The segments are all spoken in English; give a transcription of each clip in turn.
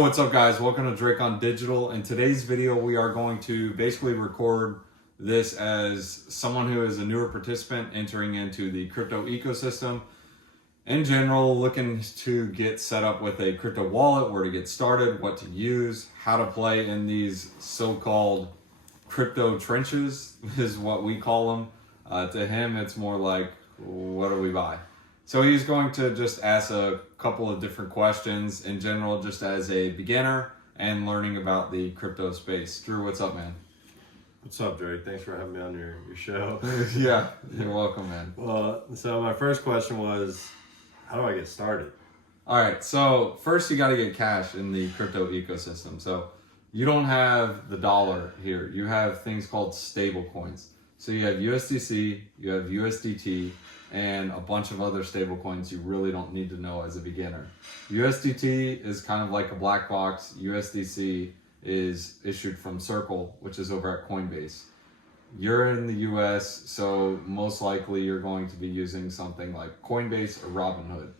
What's up, guys? Welcome to Drake on Digital. In today's video, we are going to basically record this as someone who is a newer participant entering into the crypto ecosystem. In general, looking to get set up with a crypto wallet, where to get started, what to use, how to play in these so-called crypto trenches is what we call them. To him, it's more like, what do we buy? So he's going to just ask a couple of different questions in general, just as a beginner and learning about the crypto space. Drew, what's up, man? What's up, Drake? Thanks for having me on your show. Yeah, you're welcome, man. Well, so my first question was, how do I get started? All right, so first you got to get cash in the crypto ecosystem. So you don't have the dollar here. You have things called stable coins. So you have USDC, you have USDT, and a bunch of other stable coins you really don't need to know as a beginner. USDT is kind of like a black box. USDC is issued from Circle, which is over at Coinbase. You're in the US, so most likely you're going to be using something like Coinbase or Robinhood.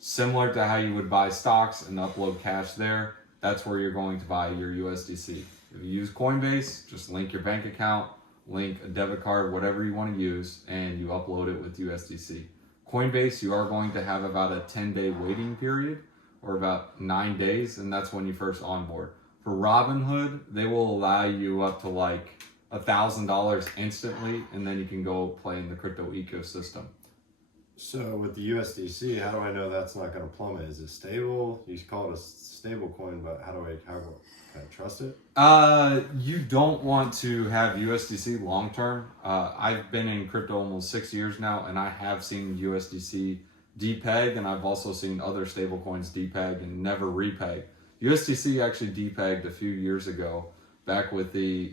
Similar to how you would buy stocks and upload cash there, that's where you're going to buy your USDC. If you use Coinbase, just link your bank account, link a debit card, whatever you want to use, and you upload it with USDC. Coinbase, you are going to have about a 10-day waiting period, or about 9 days, and that's when you first onboard. For Robinhood, they will allow you up to like $1,000 instantly, and then you can go play in the crypto ecosystem. So with the USDC, how do I know that's not going to plummet? Is it stable? You call it a stable coin, but can I trust it? You don't want to have USDC long term. I've been in crypto almost 6 years now, and I have seen USDC depeg, and I've also seen other stable coins depeg and never repeg. USDC actually depegged a few years ago, back with the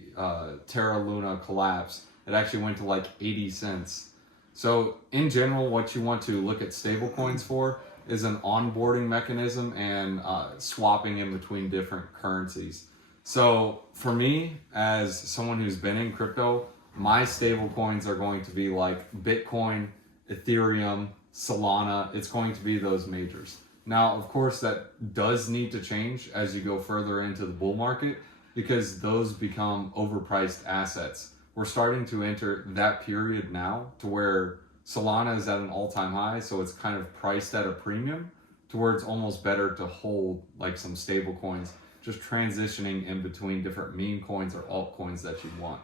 Terra Luna collapse. It actually went to like 80 cents. So in general, what you want to look at stable coins for is an onboarding mechanism and swapping in between different currencies. So for me, as someone who's been in crypto, my stable coins are going to be like Bitcoin, Ethereum, Solana. It's going to be those majors. Now, of course, that does need to change as you go further into the bull market, because those become overpriced assets. We're starting to enter that period now to where Solana is at an all-time high, so it's kind of priced at a premium to where it's almost better to hold like some stable coins, just transitioning in between different meme coins or altcoins that you want.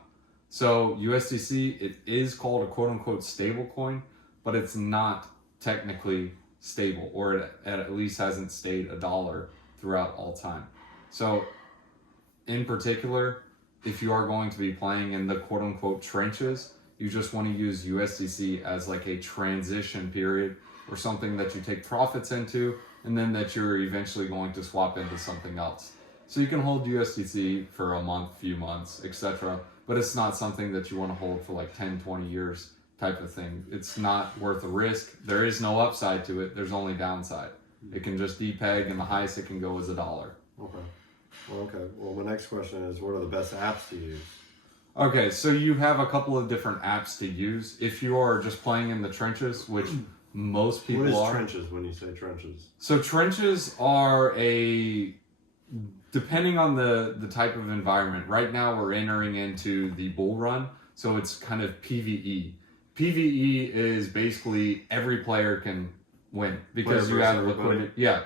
So USDC, it is called a quote-unquote stable coin, but it's not technically stable, or it at least hasn't stayed $1 throughout all time. So in particular, if you are going to be playing in the quote-unquote trenches, you just want to use USDC as like a transition period, or something that you take profits into, and then that you're eventually going to swap into something else. So you can hold USDC for a month, few months, etc. But it's not something that you want to hold for like 10, 20 years type of thing. It's not worth the risk. There is no upside to it. There's only downside. It can just depeg, and the highest it can go is $1. Okay. Well, my next question is, what are the best apps to use? Okay, so you have a couple of different apps to use. If you are just playing in the trenches, which most people are. What is trenches when you say trenches? So trenches are depending on the type of environment. Right now we're entering into the bull run, so it's kind of PvE. PvE is basically every player can win, because you have liquidity. Yeah,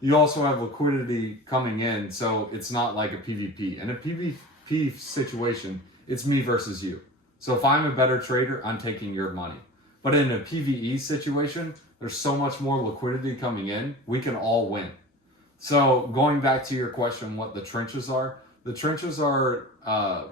you also have liquidity coming in, so it's not like a PvP. In a PvP situation, it's me versus you. So if I'm a better trader, I'm taking your money. But in a PvE situation, there's so much more liquidity coming in, we can all win. So going back to your question, what the trenches are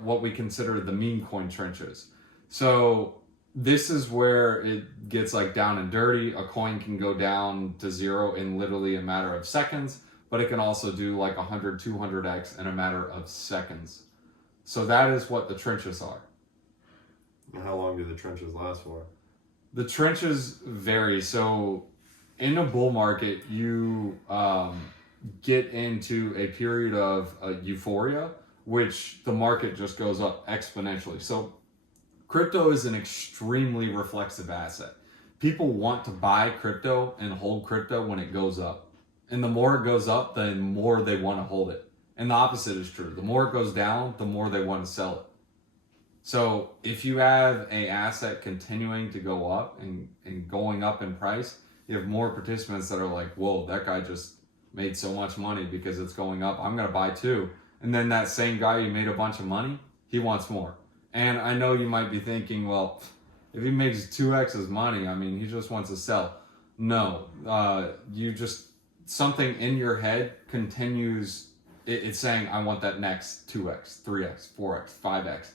what we consider the meme coin trenches. So this is where it gets like down and dirty. A coin can go down to zero in literally a matter of seconds, but it can also do like 100, 200x in a matter of seconds. So that is what the trenches are. And how long do the trenches last for? The trenches vary. So in a bull market, you get into a period of euphoria, which the market just goes up exponentially. So crypto is an extremely reflexive asset. People want to buy crypto and hold crypto when it goes up. And the more it goes up, the more they want to hold it. And the opposite is true. The more it goes down, the more they want to sell it. So if you have a asset continuing to go up and going up in price, you have more participants that are like, whoa, that guy just made so much money because it's going up. I'm going to buy too. And then that same guy who made a bunch of money, he wants more. And I know you might be thinking, well, if he makes 2x his money, I mean, he just wants to sell. No, something in your head continues, it's saying, I want that next 2x, 3x, 4x, 5x.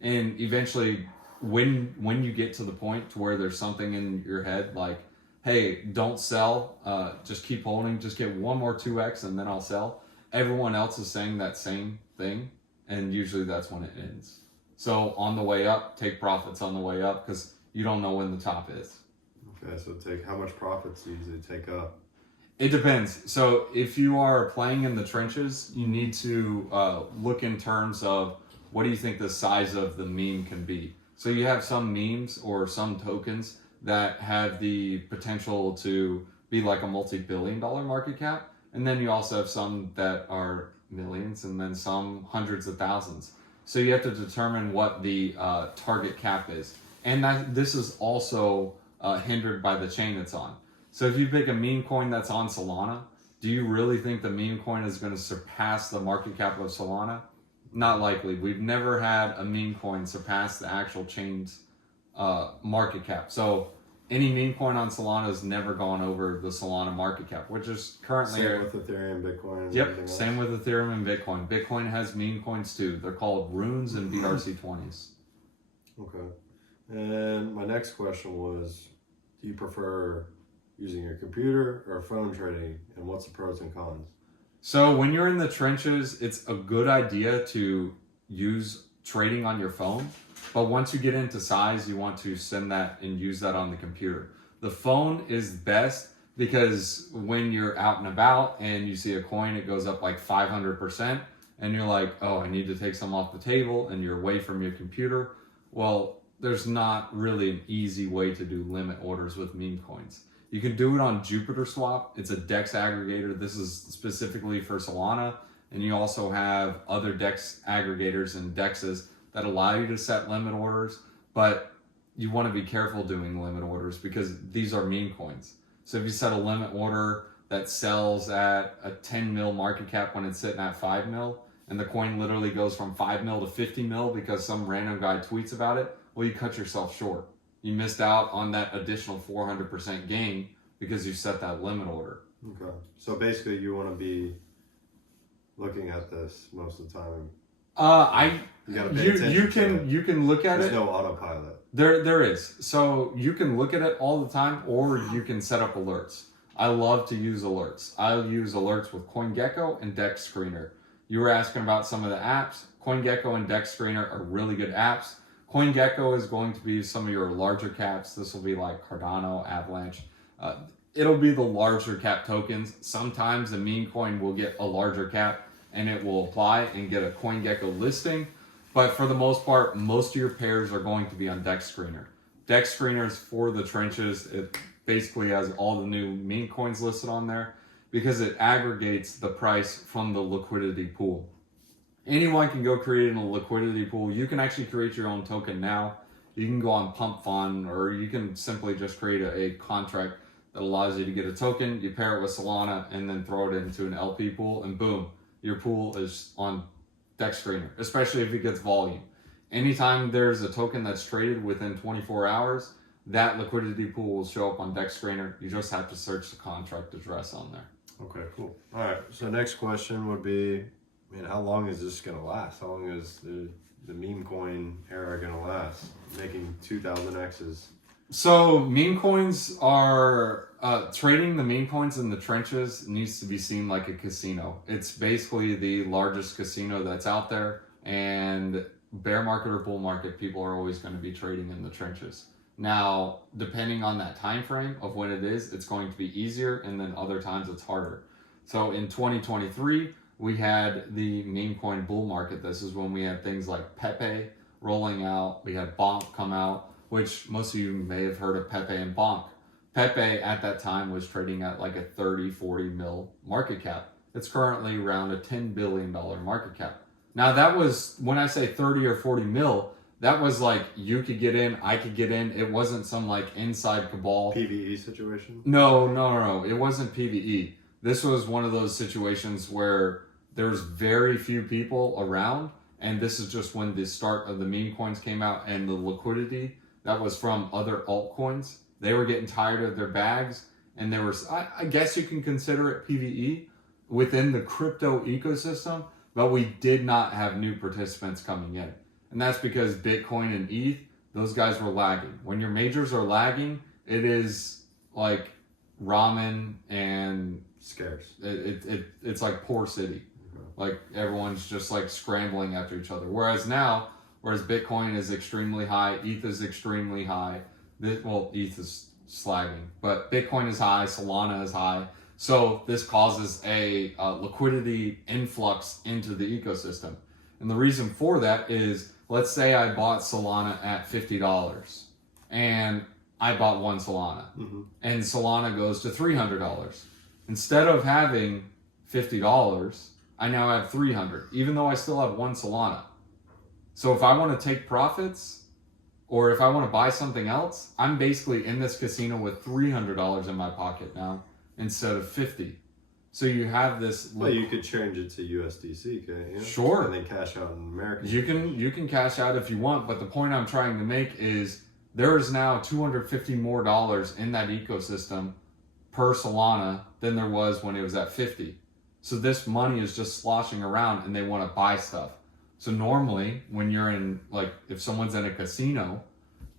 And eventually, when you get to the point to where there's something in your head like, hey, don't sell, just keep holding, just get one more 2x and then I'll sell. Everyone else is saying that same thing, and usually that's when it ends. So on the way up, take profits on the way up because you don't know when the top is. Okay, so how much profits do you usually take up? It depends. So if you are playing in the trenches, you need to look in terms of what do you think the size of the meme can be. So you have some memes or some tokens that have the potential to be like a multi-billion-dollar market cap. And then you also have some that are millions and then some hundreds of thousands. So you have to determine what the target cap is. And this is also hindered by the chain it's on. So if you pick a meme coin that's on Solana, do you really think the meme coin is going to surpass the market cap of Solana? Not likely. We've never had a meme coin surpass the actual chain's market cap. So any meme coin on Solana has never gone over the Solana market cap, which is currently... Same with Ethereum, Bitcoin, and Yep, everything else. same with Ethereum and Bitcoin. Bitcoin has meme coins too. They're called runes and BRC20s. Okay. And my next question was, do you prefer using your computer or phone trading, and what's the pros and cons? So when you're in the trenches, it's a good idea to use trading on your phone. But once you get into size, you want to send that and use that on the computer. The phone is best because when you're out and about and you see a coin, it goes up like 500%, and you're like, oh, I need to take some off the table, and you're away from your computer. Well, there's not really an easy way to do limit orders with meme coins. You can do it on Jupiter Swap. It's a DEX aggregator. This is specifically for Solana. And you also have other DEX aggregators and DEXs that allow you to set limit orders. But you want to be careful doing limit orders because these are meme coins. So if you set a limit order that sells at a 10 mil market cap when it's sitting at 5 mil, and the coin literally goes from 5 mil to 50 mil because some random guy tweets about it, well, you cut yourself short. You missed out on that additional 400% gain because you set that limit order. Okay. So basically you want to be looking at this most of the time. You can look at There's it. no autopilot. There is. So you can look at it all the time, or you can set up alerts. I love to use alerts. I use alerts with CoinGecko and Dex Screener. You were asking about some of the apps. CoinGecko and Dex Screener are really good apps. CoinGecko is going to be some of your larger caps. This will be like Cardano, Avalanche. It'll be the larger cap tokens. Sometimes the meme coin will get a larger cap and it will apply and get a CoinGecko listing. But for the most part, most of your pairs are going to be on Dex Screener. Dex Screener is for the trenches. It basically has all the new meme coins listed on there because it aggregates the price from the liquidity pool. Anyone can go create in a liquidity pool. You can actually create your own token now. You can go on Pump Fund, or you can simply just create a contract that allows you to get a token. You pair it with Solana and then throw it into an LP pool, and boom, your pool is on Dex Screener, especially if it gets volume. Anytime there's a token that's traded within 24 hours, that liquidity pool will show up on Dex Screener. You just have to search the contract address on there. Okay, cool. All right. So next question would be, how long is this going to last? How long is the meme coin era going to last? Making 2,000 X's. So meme coins are, trading the meme coins in the trenches needs to be seen like a casino. It's basically the largest casino that's out there, and bear market or bull market, people are always going to be trading in the trenches. Now, depending on that time frame of when it is, it's going to be easier, and then other times it's harder. So in 2023, we had the meme coin bull market. This is when we had things like Pepe rolling out. We had Bonk come out, which most of you may have heard of Pepe and Bonk. Pepe at that time was trading at like a 30, 40 mil market cap. It's currently around a $10 billion market cap. Now that was, when I say 30 or 40 mil, that was like you could get in, I could get in. It wasn't some like inside cabal. PVE situation? No. It wasn't PVE. This was one of those situations where there's very few people around. And this is just when the start of the meme coins came out and the liquidity that was from other altcoins. They were getting tired of their bags. And there was, I guess you can consider it PVE within the crypto ecosystem, but we did not have new participants coming in. And that's because Bitcoin and ETH, those guys were lagging. When your majors are lagging, it is like ramen and Scarce. it's like poor city. Like everyone's just like scrambling after each other. Whereas Bitcoin is extremely high, ETH is extremely high. ETH is slagging, but Bitcoin is high, Solana is high. So this causes a liquidity influx into the ecosystem. And the reason for that is, let's say I bought Solana at $50 and I bought one Solana and Solana goes to $300. Instead of having $50, I now have $300, even though I still have one Solana. So if I want to take profits or if I want to buy something else, I'm basically in this casino with $300 in my pocket now instead of 50. So you have this. Well, you could change it to USDC, can't you? Sure. And then cash out in American. You can cash out if you want, but the point I'm trying to make is there is now $250 more in that ecosystem per Solana than there was when it was at 50. So this money is just sloshing around and they want to buy stuff. So normally when you're in, like, if someone's in a casino,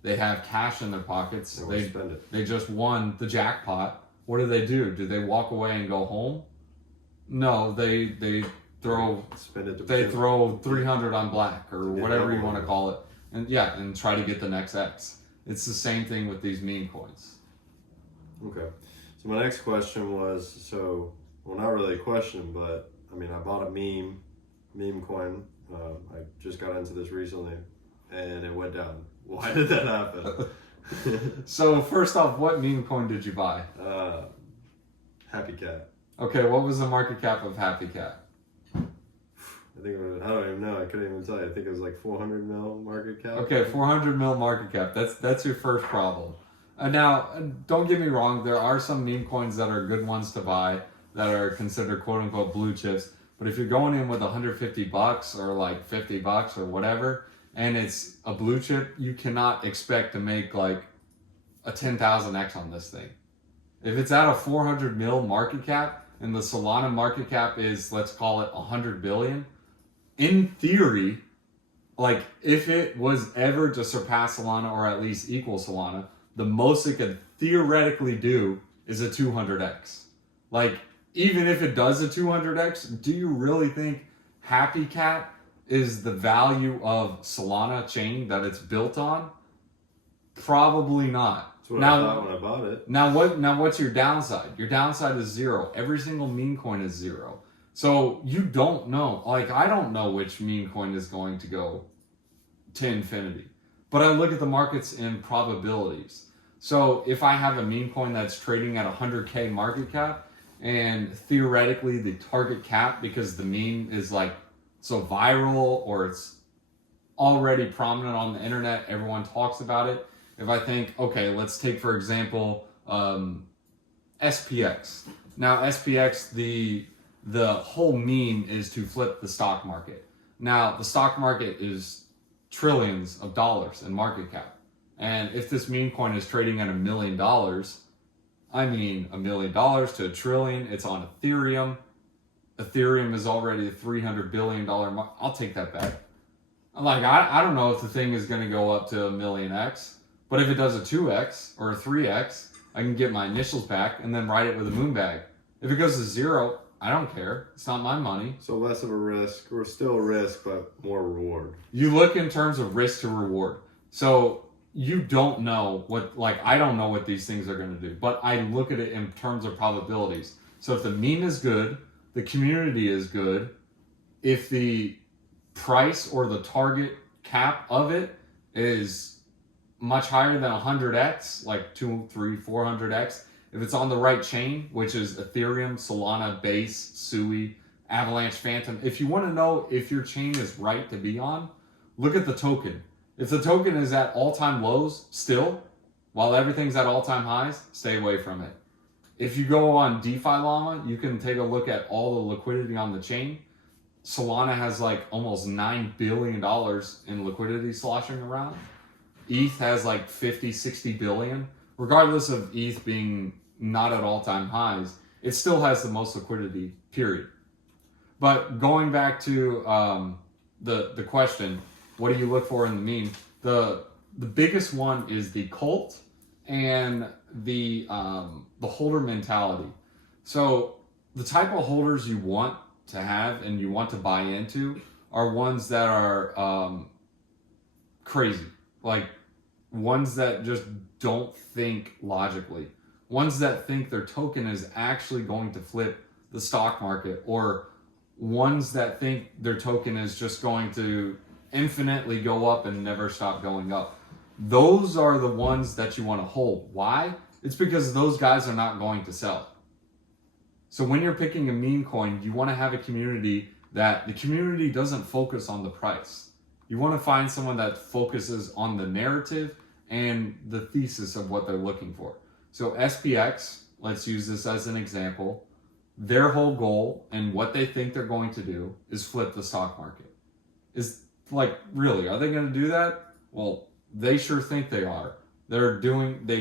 they have cash in their pockets. They spend it. They just won the jackpot. What do? Do they walk away and go home? No, they throw Spend it. They throw 300 on black or whatever you want to call it, and try to get the next X. It's the same thing with these meme coins. Okay, so my next question was not really a question, but I mean I bought a meme coin. I just got into this recently, and it went down. Why did that happen? So first off, what meme coin did you buy? Happy Cat. Okay, what was the market cap of Happy Cat? I think I don't even know. I couldn't even tell you. I think it was like 400 mil market cap. Okay, 400 mil market cap. That's your first problem. Now, don't get me wrong. There are some meme coins that are good ones to buy that are considered quote unquote blue chips. But if you're going in with $150 or like $50 or whatever, and it's a blue chip, you cannot expect to make like a 10,000x on this thing. If it's at a 400 mil market cap and the Solana market cap is, let's call it 100 billion, in theory, like if it was ever to surpass Solana or at least equal Solana, the most it could theoretically do is a 200x. Like even if it does a 200x, do you really think Happy Cat is the value of Solana chain that it's built on? Probably not. That's what I thought when I bought it. Now what's your downside? Your downside is zero. Every single meme coin is zero. So you don't know. Like I don't know which meme coin is going to go to infinity. But I look at the markets in probabilities. So if I have a meme coin that's trading at 100K market cap, and theoretically the target cap, because the meme is like so viral or it's already prominent on the internet, everyone talks about it. If I think, okay, let's take for example SPX. Now SPX, the whole meme is to flip the stock market. Now the stock market is trillions of dollars in market cap, and if this meme coin is trading at $1 million, I mean $1 million to $1 trillion. It's on Ethereum. Ethereum is already a $300 billion market. I'll take that bet. Like I don't know if the thing is going to go up to a million X. But if it does a 2x or a 3x, I can get my initials back and then ride it with a moon bag. If it goes to zero, I don't care. It's not my money. So less of a risk, or still a risk, but more reward. You look in terms of risk to reward. So you don't know what, like I don't know what these things are going to do, but I look at it in terms of probabilities. So if the meme is good, the community is good, if the price or the target cap of it is much higher than 100x, like 2, 3, 400x, if it's on the right chain, which is Ethereum, Solana, Base, Sui, Avalanche, Phantom. If you want to know if your chain is right to be on, look at the token. If the token is at all-time lows still, while everything's at all-time highs, stay away from it. If you go on DeFi Llama, you can take a look at all the liquidity on the chain. Solana has like almost $9 billion in liquidity sloshing around. ETH has like 50, 60 billion. Regardless of ETH being not at all-time highs, it still has the most liquidity, period. But going back to the question, what do you look for in the meme? The biggest one is the cult and the holder mentality. So the type of holders you want to have and you want to buy into are ones that are crazy, like ones that just don't think logically, ones that think their token is actually going to flip the stock market, or ones that think their token is just going to infinitely go up and never stop going up. Those are the ones that you want to hold. Why? It's because those guys are not going to sell. So when you're picking a meme coin, you want to have a community that the community doesn't focus on the price. You want to find someone that focuses on the narrative and the thesis of what they're looking for. So SPX, let's use this as an example. Their whole goal and what they think they're going to do is flip the stock market. Is like, really, are they going to do that? Well, they sure think they are. They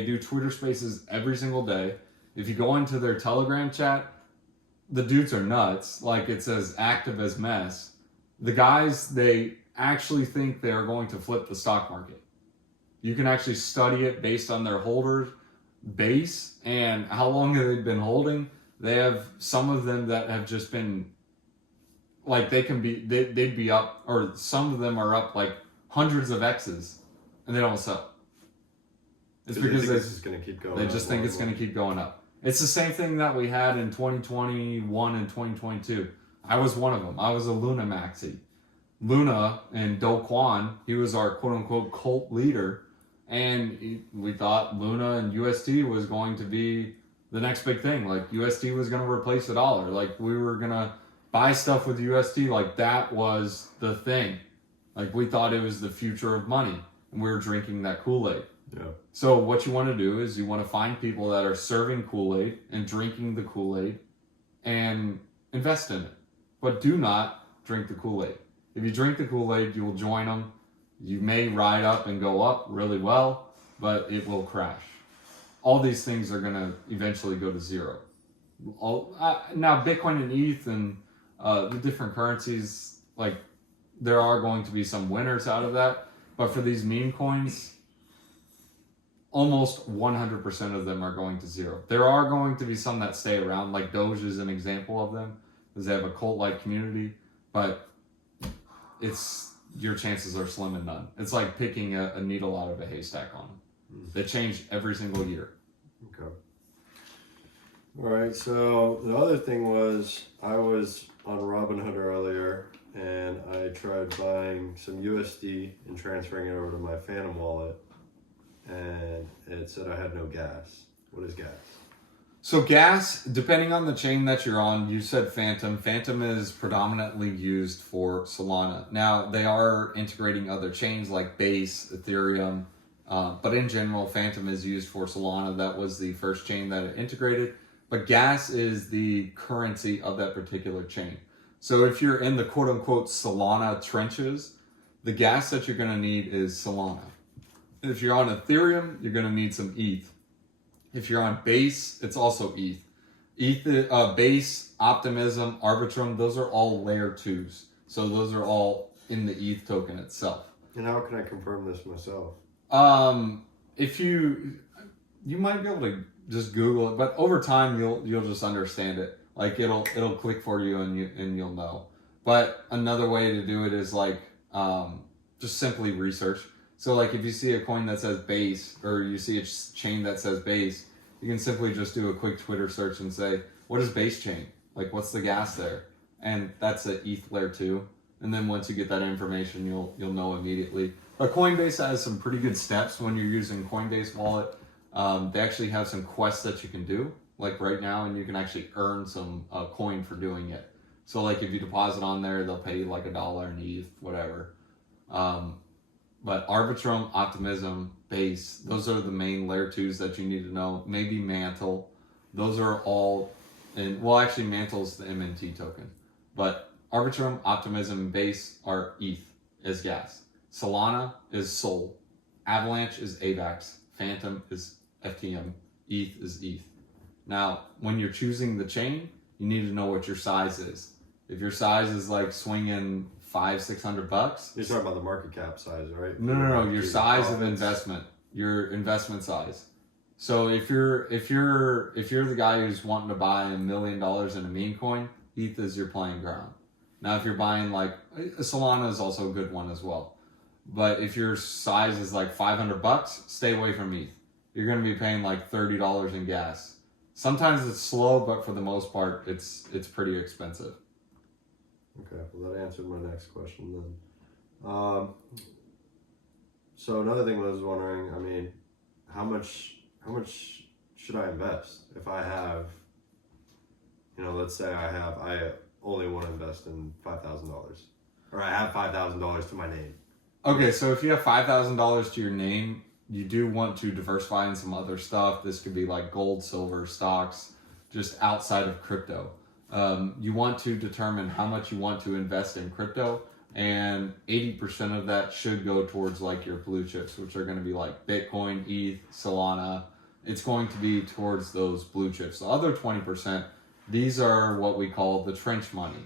do Twitter Spaces every single day. If you go into their Telegram chat, the dudes are nuts. Like, it's as active as mess. The guys, they actually think they are going to flip the stock market. You can actually study it based on their holder base and how long they've been holding. They have some of them that have just been like, they'd be up, or some of them are up like hundreds of X's and they don't sell. It's because this is going to keep going. They just think it's going to keep going up. It's the same thing that we had in 2021 and 2022. I was one of them. I was a Luna maxi. Luna and Do Kwon, he was our quote-unquote cult leader, and we thought Luna and USD was going to be the next big thing. Like, USD was going to replace the dollar. Like, we were going to buy stuff with USD. Like, that was the thing. Like, we thought it was the future of money, and we were drinking that Kool-Aid. Yeah. So what you want to do is you want to find people that are serving Kool-Aid and drinking the Kool-Aid and invest in it. But do not drink the Kool-Aid. If you drink the Kool-Aid, you will join them. You may ride up and go up really well, but it will crash. All these things are going to eventually go to zero. Now, Bitcoin and ETH and the different currencies, like, there are going to be some winners out of that. But for these meme coins, almost 100% of them are going to zero. There are going to be some that stay around, like Doge is an example of them, because they have a cult-like community, but your chances are slim and none. It's like picking a needle out of a haystack on them. They change every single year. Okay. All right, so the other thing was, I was on Robinhood earlier, and I tried buying some USD and transferring it over to my Phantom wallet, and it said I had no gas. What is gas? So gas, depending on the chain that you're on, you said Phantom. Phantom is predominantly used for Solana. Now, they are integrating other chains like Base, Ethereum, but in general, Phantom is used for Solana. That was the first chain that it integrated. But gas is the currency of that particular chain. So if you're in the quote-unquote Solana trenches, the gas that you're going to need is Solana. If you're on Ethereum, you're going to need some ETH. If you're on Base, it's also ETH. Base, Optimism, Arbitrum, those are all layer 2s. So those are all in the ETH token itself. And how can I confirm this myself? If you might be able to just Google it, but over time you'll just understand it. Like, it'll click for you and you'll know. But another way to do it is like just simply research. So like, if you see a coin that says Base, or you see a chain that says Base, you can simply just do a quick Twitter search and say, what is Base chain? Like, what's the gas there? And that's an ETH layer 2. And then once you get that information, you'll know immediately. But Coinbase has some pretty good steps when you're using Coinbase Wallet. They actually have some quests that you can do, like right now, and you can actually earn some coin for doing it. So like if you deposit on there, they'll pay you like $1 in ETH, whatever. But Arbitrum, Optimism, Base, those are the main layer 2s that you need to know. Maybe Mantle. Those are all, and well, actually Mantle's the MNT token. But Arbitrum, Optimism, and Base are ETH as gas. Solana is Sol. Avalanche is AVAX. Phantom is FTM. ETH is ETH. Now, when you're choosing the chain, you need to know what your size is. If your size is like swinging $500-600, You're talking about the market cap size, right? no. Your size of investment, your investment size. So if you're the guy who's wanting to buy $1 million in a meme coin, ETH is your playing ground. Now, if you're buying like Solana is also a good one as well, but if your size is like $500, stay away from ETH. You're going to be paying like $30 in gas. Sometimes it's slow, but for the most part, it's pretty expensive. Okay, well that answered my next question then. So another thing I was wondering, I mean, how much should I invest if I have, let's say I only want to invest in $5,000, or I have $5,000 to my name. Okay, so if you have $5,000 to your name, you do want to diversify in some other stuff. This could be like gold, silver, stocks, just outside of crypto. You want to determine how much you want to invest in crypto, and 80% of that should go towards like your blue chips, which are going to be like Bitcoin, ETH, Solana. It's going to be towards those blue chips. The other 20%, these are what we call the trench money,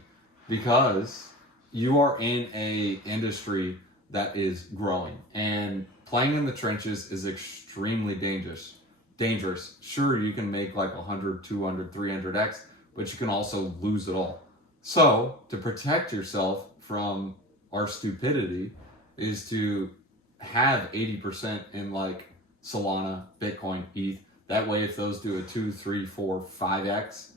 because you are in a industry that is growing, and playing in the trenches is extremely dangerous. Sure, you can make like 100, 200, 300x, but you can also lose it all. So to protect yourself from our stupidity is to have 80% in like Solana, Bitcoin, ETH. That way, if those do a 2, 3, 4, 5x,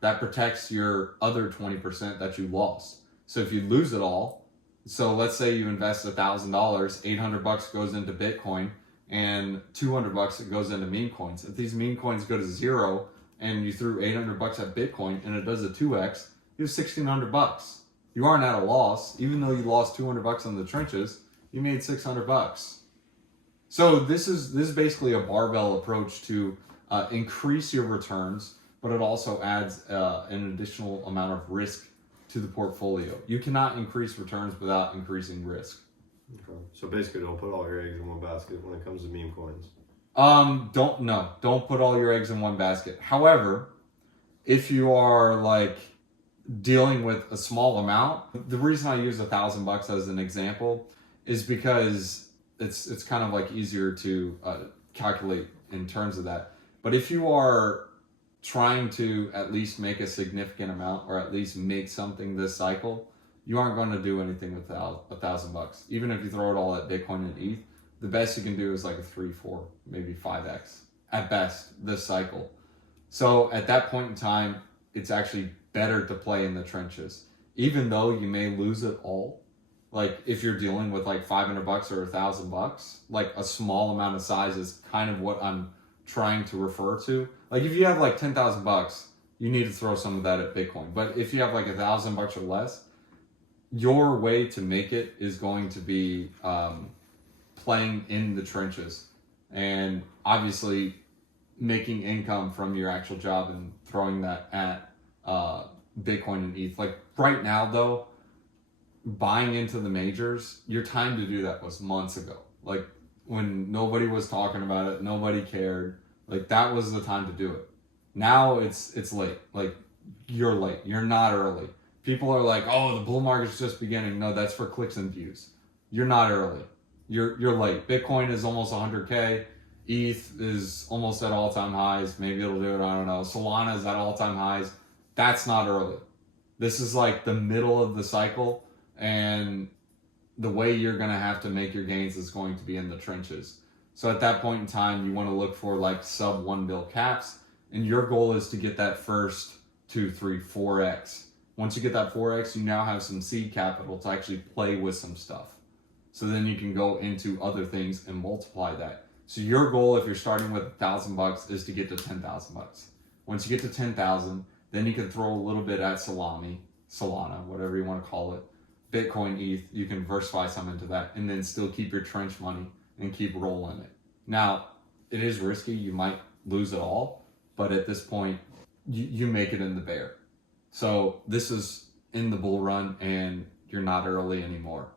that protects your other 20% that you lost. So if you lose it all, so let's say you invest $1,000, $800 goes into Bitcoin, and $200 it goes into meme coins. If these meme coins go to zero, and you threw $800 at Bitcoin and it does a 2x, you have $1,600. You aren't at a loss. Even though you lost $200 in the trenches, you made $600. So this is basically a barbell approach to increase your returns, but it also adds an additional amount of risk to the portfolio. You cannot increase returns without increasing risk. Okay. So basically, don't put all your eggs in one basket when it comes to meme coins. Don't put all your eggs in one basket. However, if you are like dealing with a small amount, the reason I use $1,000 as an example is because it's kind of like easier to calculate in terms of that. But if you are trying to at least make a significant amount, or at least make something this cycle, you aren't going to do anything with $1,000. Even if you throw it all at Bitcoin and ETH, the best you can do is like a 3, 4, maybe 5x at best this cycle. So at that point in time, it's actually better to play in the trenches, even though you may lose it all. Like if you're dealing with like $500 or $1,000, like a small amount of size is kind of what I'm trying to refer to. Like if you have like $10,000, you need to throw some of that at Bitcoin. But if you have like $1,000 or less, your way to make it is going to be playing in the trenches, and obviously making income from your actual job and throwing that at Bitcoin and ETH. Like right now though, buying into the majors, your time to do that was months ago. Like when nobody was talking about it, nobody cared. Like that was the time to do it. Now it's late. Like you're late. You're not early. People are like, oh, the bull market's just beginning. No, that's for clicks and views. You're not early. You're late. Bitcoin is almost 100K. ETH is almost at all-time highs. Maybe it'll do it, I don't know. Solana is at all-time highs. That's not early. This is like the middle of the cycle, and the way you're going to have to make your gains is going to be in the trenches. So at that point in time, you want to look for like sub 1 mil caps, and your goal is to get that first 2, 3, 4x. Once you get that 4x, you now have some seed capital to actually play with some stuff. So then you can go into other things and multiply that. So your goal, if you're starting with $1,000, is to get to $10,000. Once you get to 10,000, then you can throw a little bit at Solana, whatever you want to call it, Bitcoin, ETH. You can diversify some into that, and then still keep your trench money and keep rolling it. Now, it is risky. You might lose it all, but at this point, you make it in the bear. So this is in the bull run, and you're not early anymore.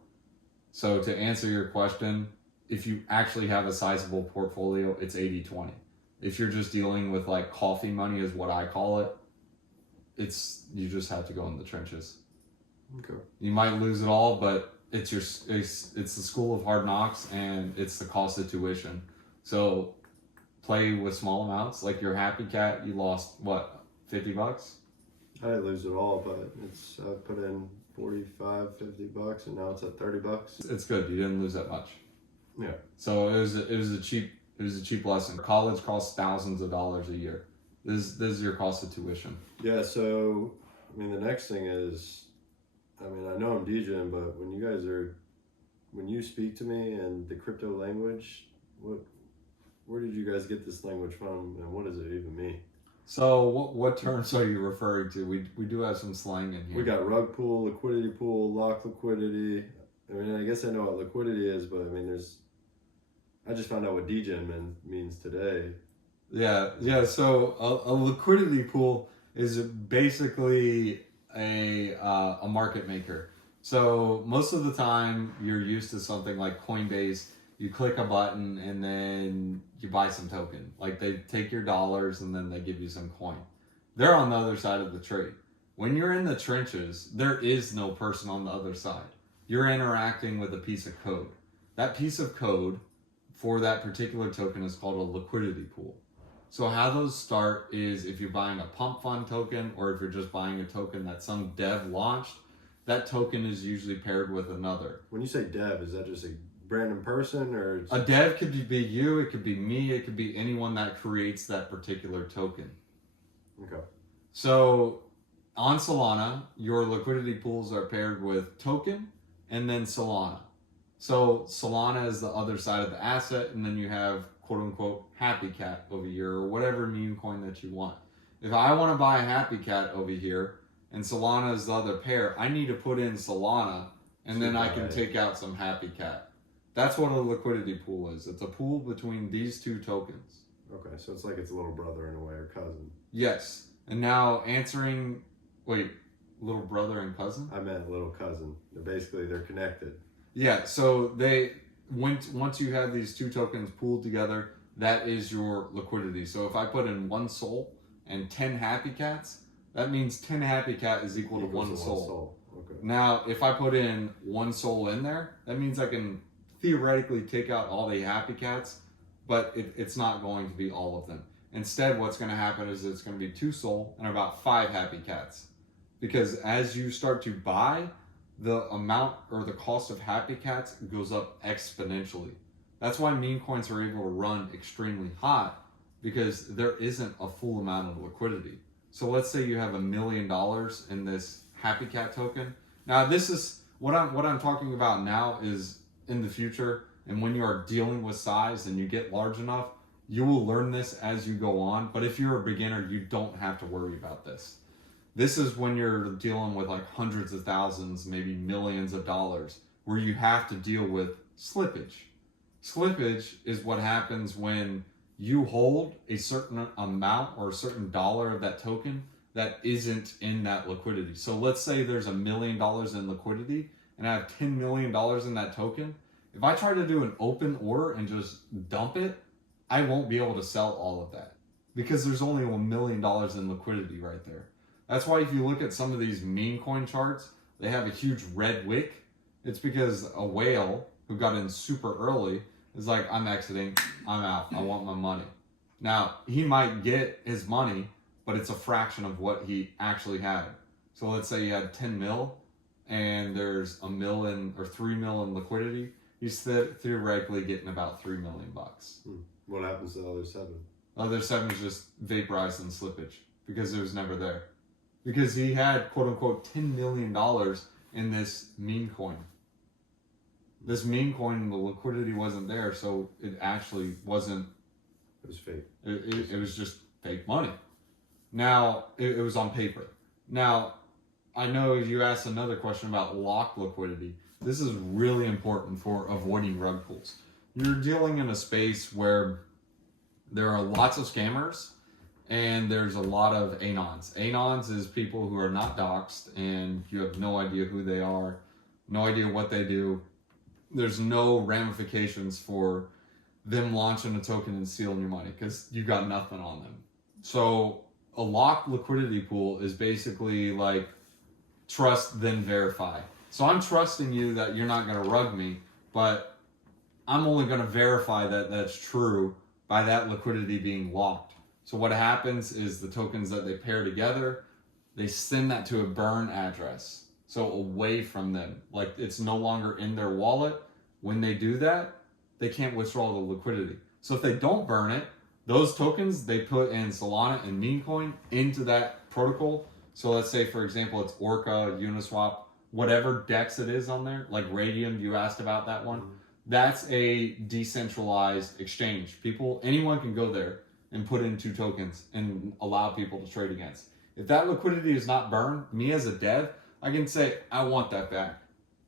So to answer your question, if you actually have a sizable portfolio, it's 80-20. If you're just dealing with like coffee money is what I call it, you just have to go in the trenches. Okay. You might lose it all, but it's the school of hard knocks, and it's the cost of tuition. So play with small amounts. Like your Happy Cat, you lost what, $50? I didn't lose it all, but I put in $45-$50, and now it's at $30. It's good. You didn't lose that much. Yeah. So it was a cheap lesson. College costs thousands of dollars a year. This is your cost of tuition. Yeah. So I mean, the next thing is, I mean, I know I'm DJing, but when you speak to me in the crypto language, where did you guys get this language from, and what does it even mean? So what terms are you referring to? We do have some slang in here. We got rug pool, liquidity pool, lock liquidity. I mean, I guess I know what liquidity is, but I mean, I just found out what degen means today. Yeah. So a liquidity pool is basically a market maker. So most of the time you're used to something like Coinbase. You click a button and then you buy some token. Like they take your dollars and then they give you some coin. They're on the other side of the trade. When you're in the trenches, there is no person on the other side. You're interacting with a piece of code. That piece of code for that particular token is called a liquidity pool. So how those start is if you're buying a pump fund token, or if you're just buying a token that some dev launched, that token is usually paired with another. When you say dev, is that just a random person, or a dev could be you, it could be me, it could be anyone that creates that particular token. Okay. So on Solana, your liquidity pools are paired with token and then Solana. So Solana is the other side of the asset, and then you have quote unquote Happy Cat over here, or whatever meme coin that you want. If I want to buy a Happy Cat over here and Solana is the other pair, I need to put in Solana, and then I can take out some Happy Cat. That's what a liquidity pool is. It's a pool between these two tokens. Okay, so it's like it's a little brother in a way, or cousin. Yes. And now little brother and cousin? I meant little cousin. They're connected. Yeah, so once you have these two tokens pooled together, that is your liquidity. So if I put in 1 Sol and 10 Happy Cats, that means 10 Happy Cat is equal to 1 Sol. Okay. Now, if I put in 1 Sol in there, that means I can theoretically take out all the Happy Cats, but it's not going to be all of them. Instead, what's going to happen is it's going to be 2 Sol and about 5 Happy Cats. Because as you start to buy, the amount or the cost of Happy Cats goes up exponentially. That's why meme coins are able to run extremely hot, because there isn't a full amount of liquidity. So let's say you have $1 million in this Happy Cat token. Now this is what I'm talking about now is in the future, and when you are dealing with size and you get large enough, you will learn this as you go on. But if you're a beginner, you don't have to worry about this. This is when you're dealing with like hundreds of thousands, maybe millions of dollars, where you have to deal with slippage. Slippage is what happens when you hold a certain amount or a certain dollar of that token that isn't in that liquidity. So let's say there's $1 million in liquidity and I have $10 million in that token. If I try to do an open order and just dump it, I won't be able to sell all of that because there's only $1 million in liquidity right there. That's why if you look at some of these meme coin charts, they have a huge red wick. It's because a whale who got in super early is like, I'm exiting, I'm out, I want my money. Now, he might get his money, but it's a fraction of what he actually had. So let's say you had 10 mil and there's $1 million or 3 mil in liquidity. He's theoretically getting about $3 million. What happens to the other 7? The other 7 is just vaporized in slippage because it was never there. because he had quote unquote $10 million in this meme coin. This meme coin, the liquidity wasn't there, so it actually wasn't. It was fake. It was just fake money. Now, it was on paper. Now, I know you asked another question about locked liquidity. This is really important for avoiding rug pulls. You're dealing in a space where there are lots of scammers and there's a lot of anons. Anons is people who are not doxxed and you have no idea who they are, no idea what they do. There's no ramifications for them launching a token and stealing your money because you got nothing on them. So a locked liquidity pool is basically like trust then verify. So I'm trusting you that you're not going to rug me, but I'm only going to verify that that's true by that liquidity being locked. So what happens is the tokens that they pair together, they send that to a burn address. So away from them, like it's no longer in their wallet. When they do that, they can't withdraw the liquidity. So if they don't burn it, those tokens they put in Solana and meme coin into that protocol. So let's say, for example, it's Orca, Uniswap, whatever DEX it is on there, like Radium, you asked about that one. That's a decentralized exchange. Anyone can go there and put in 2 tokens and allow people to trade against. If that liquidity is not burned, me as a dev, I can say, I want that back.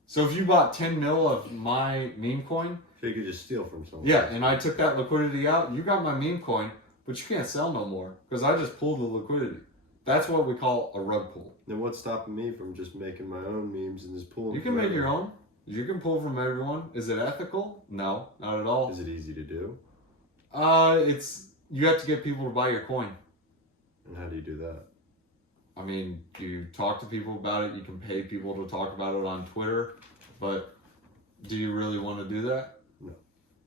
So if you bought 10 mil of my meme coin. So you could just steal from someone. Yeah, and I took that liquidity out, you got my meme coin, but you can't sell no more because I just pulled the liquidity. That's what we call a rug pull. Then what's stopping me from just making my own memes and just pulling? You can make your own. You can pull from everyone. Is it ethical? No, not at all. Is it easy to do? You have to get people to buy your coin. And how do you do that? I mean, you talk to people about it. You can pay people to talk about it on Twitter, but do you really want to do that? No.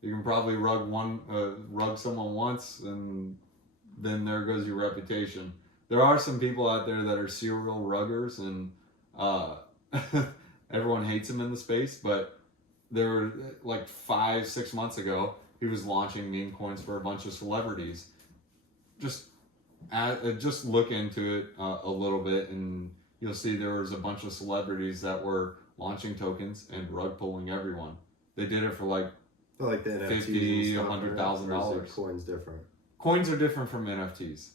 You can probably rug someone once, and then there goes your reputation. There are some people out there that are serial ruggers, and everyone hates him in the space. But there were like 5-6 months ago, he was launching meme coins for a bunch of celebrities. Just look into it a little bit, and you'll see there was a bunch of celebrities that were launching tokens and rug pulling everyone. They did it for like the NFTs $50,000, $100,000. Coins different. Coins are different from NFTs.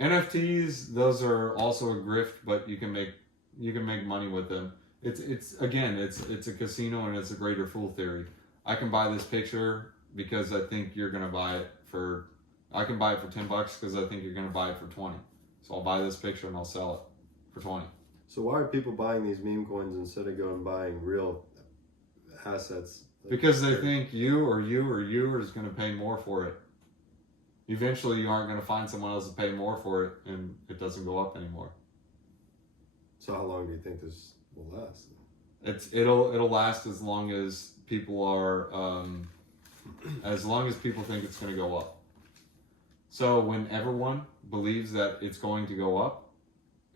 NFTs, those are also a grift, but you can make money with them. It's a casino and it's a greater fool theory. I can buy this picture because I think you're gonna buy it for. I can buy it for $10 because I think you're gonna buy it for 20. So I'll buy this picture and I'll sell it for 20. So why are people buying these meme coins instead of going and buying real assets? Because they think you is gonna pay more for it. Eventually, you aren't going to find someone else to pay more for it, and it doesn't go up anymore. So how long do you think this will last? It'll last as long as people are, as long as people think it's going to go up. So when everyone believes that it's going to go up,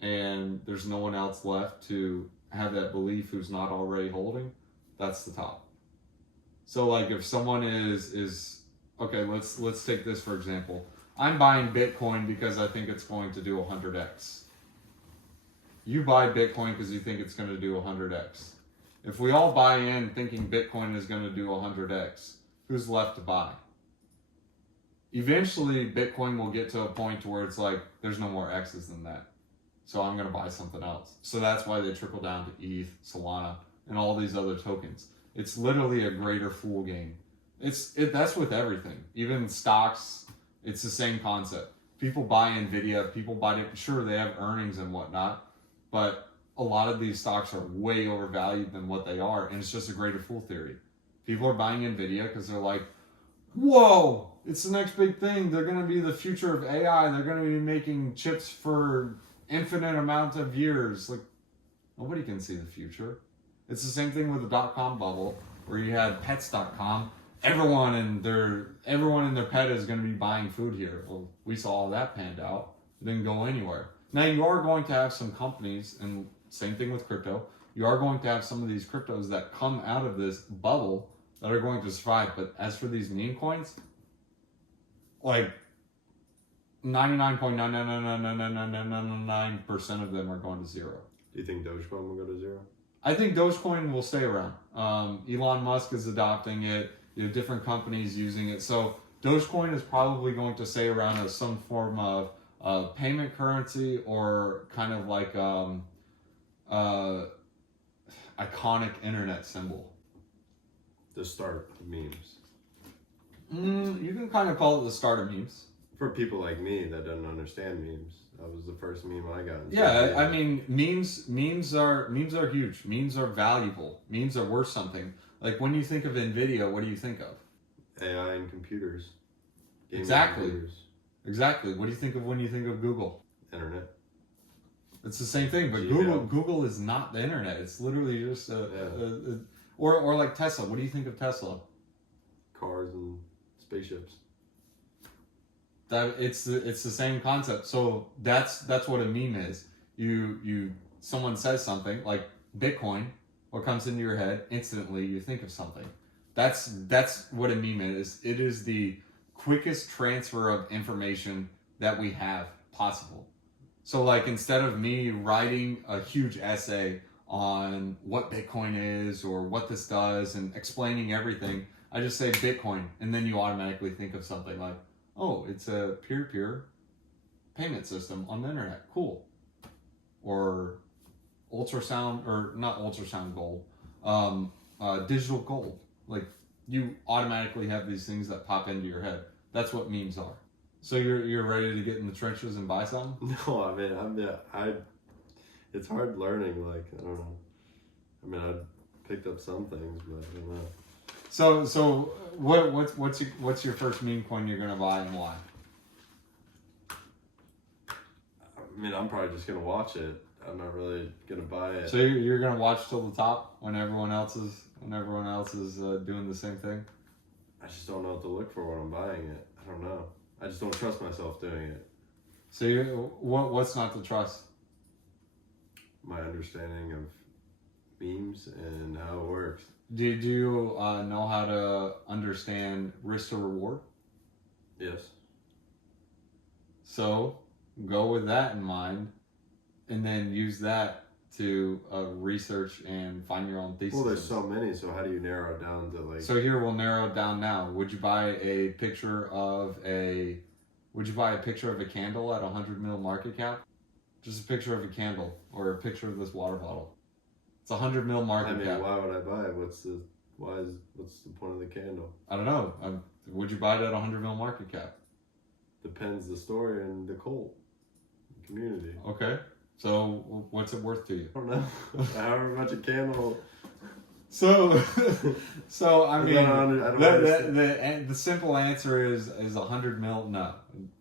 and there's no one else left to have that belief who's not already holding, that's the top. So like if someone is okay, let's take this for example. I'm buying Bitcoin because I think it's going to do 100x. You buy Bitcoin because you think it's going to do 100x. If we all buy in thinking Bitcoin is going to do 100x, who's left to buy? Eventually, Bitcoin will get to a point where it's like, there's no more X's than that. So I'm going to buy something else. So that's why they trickle down to ETH, Solana, and all these other tokens. It's literally a greater fool game. That's with everything. Even stocks, it's the same concept. People buy Nvidia, people buy it. Sure, they have earnings and whatnot, but a lot of these stocks are way overvalued than what they are, and it's just a greater fool theory. People are buying Nvidia because they're like, whoa, it's the next big thing. They're going to be the future of AI. They're going to be making chips for infinite amount of years. Like, nobody can see the future. It's the same thing with the dot-com bubble, where you had pets.com. Everyone in their pet is going to be buying food here. Well, we saw all that panned out. It didn't go anywhere. Now you are going to have some companies, and same thing with crypto. You are going to have some of these cryptos that come out of this bubble that are going to survive. But as for these meme coins, like 99.9999999% of them are going to zero. Do you think Dogecoin will go to zero? I think Dogecoin will stay around. Elon Musk is adopting it. You have different companies using it. So Dogecoin is probably going to stay around as some form of payment currency, or kind of like iconic internet symbol. The start of memes. You can kind of call it the start of memes. For people like me that don't understand memes, that was the first meme I got. Yeah, I mean, memes are huge. Memes are valuable. Memes are worth something. Like when you think of Nvidia, what do you think of? AI and computers. Gaming Exactly. Computers. Exactly. What do you think of when you think of Google? Internet. It's the same thing, but Gmail. Google is not the internet. It's literally just or like Tesla. What do you think of Tesla? Cars and spaceships. That it's the same concept. So that's what a meme is. Someone says something like Bitcoin. What comes into your head instantly? You think of something. That's what a meme is. It is the quickest transfer of information that we have possible. So like instead of me writing a huge essay on what Bitcoin is or what this does and explaining everything, I just say Bitcoin, and then you automatically think of something like, oh, it's a peer-to-peer payment system on the internet. Cool. Or ultrasound, or not ultrasound gold, digital gold. Like you automatically have these things that pop into your head. That's what memes are. So you're ready to get in the trenches and buy something? No, I mean, it's hard learning. Like I don't know. I mean, I picked up some things, but I don't know. So what's your first meme coin you're gonna buy and why? I mean, I'm probably just gonna watch it. I'm not really gonna buy it. So you're gonna watch till the top when everyone else is doing the same thing? I just don't know what to look for when I'm buying it. I don't know. I just don't trust myself doing it. So what's not to trust? My understanding of memes and how it works. Do you know how to understand risk to reward? Yes. So go with that in mind, and then use that to research and find your own thesis. Well, there's so many, so how do you narrow it down to like... So here we'll narrow it down now. Would you buy a picture of a candle at 100 mil market cap? Just a picture of a candle, or a picture of this water bottle. It's 100 mil market cap. Why would I buy it? What's the point of the candle? I don't know. Would you buy it at 100 mil market cap? Depends the story and the cult, the community. Okay. So what's it worth to you? I don't know. However much a candle. So I mean, the simple answer is 100 mil. No,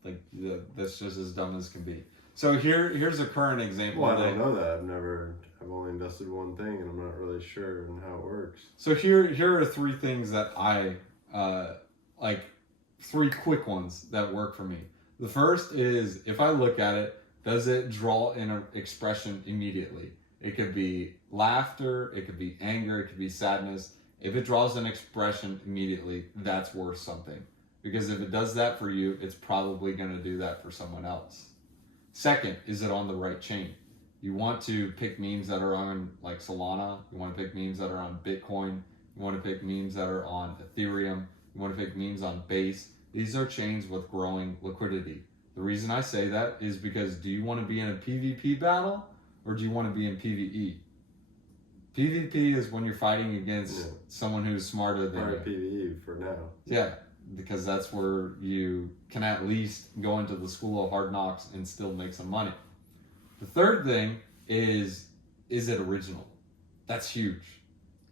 like that's just as dumb as can be. So here's a current example. Well, I don't know that. I've only invested one thing, and I'm not really sure in how it works. So here are three things that I like, three quick ones that work for me. The first is, if I look at it, does it draw an expression immediately? It could be laughter, it could be anger, it could be sadness. If it draws an expression immediately, that's worth something. Because if it does that for you, it's probably going to do that for someone else. Second, is it on the right chain? You want to pick memes that are on like Solana. You want to pick memes that are on Bitcoin. You want to pick memes that are on Ethereum. You want to pick memes on Base. These are chains with growing liquidity. The reason I say that is because, do you want to be in a PvP battle or do you want to be in PvE? PvP is when you're fighting against someone who's smarter than you. PvE for now. Yeah, because that's where you can at least go into the school of hard knocks and still make some money. The third thing is it original? That's huge.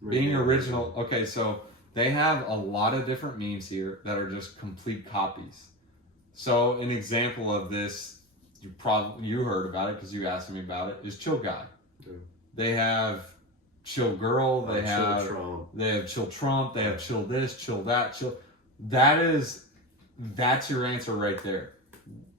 Being original. Okay, so they have a lot of different memes here that are just complete copies. So an example of this, you heard about it because you asked me about it, is Chill Guy. Yeah. They have Chill Girl, they have Chill Trump, they have Chill this, Chill that, Chill. That's your answer right there.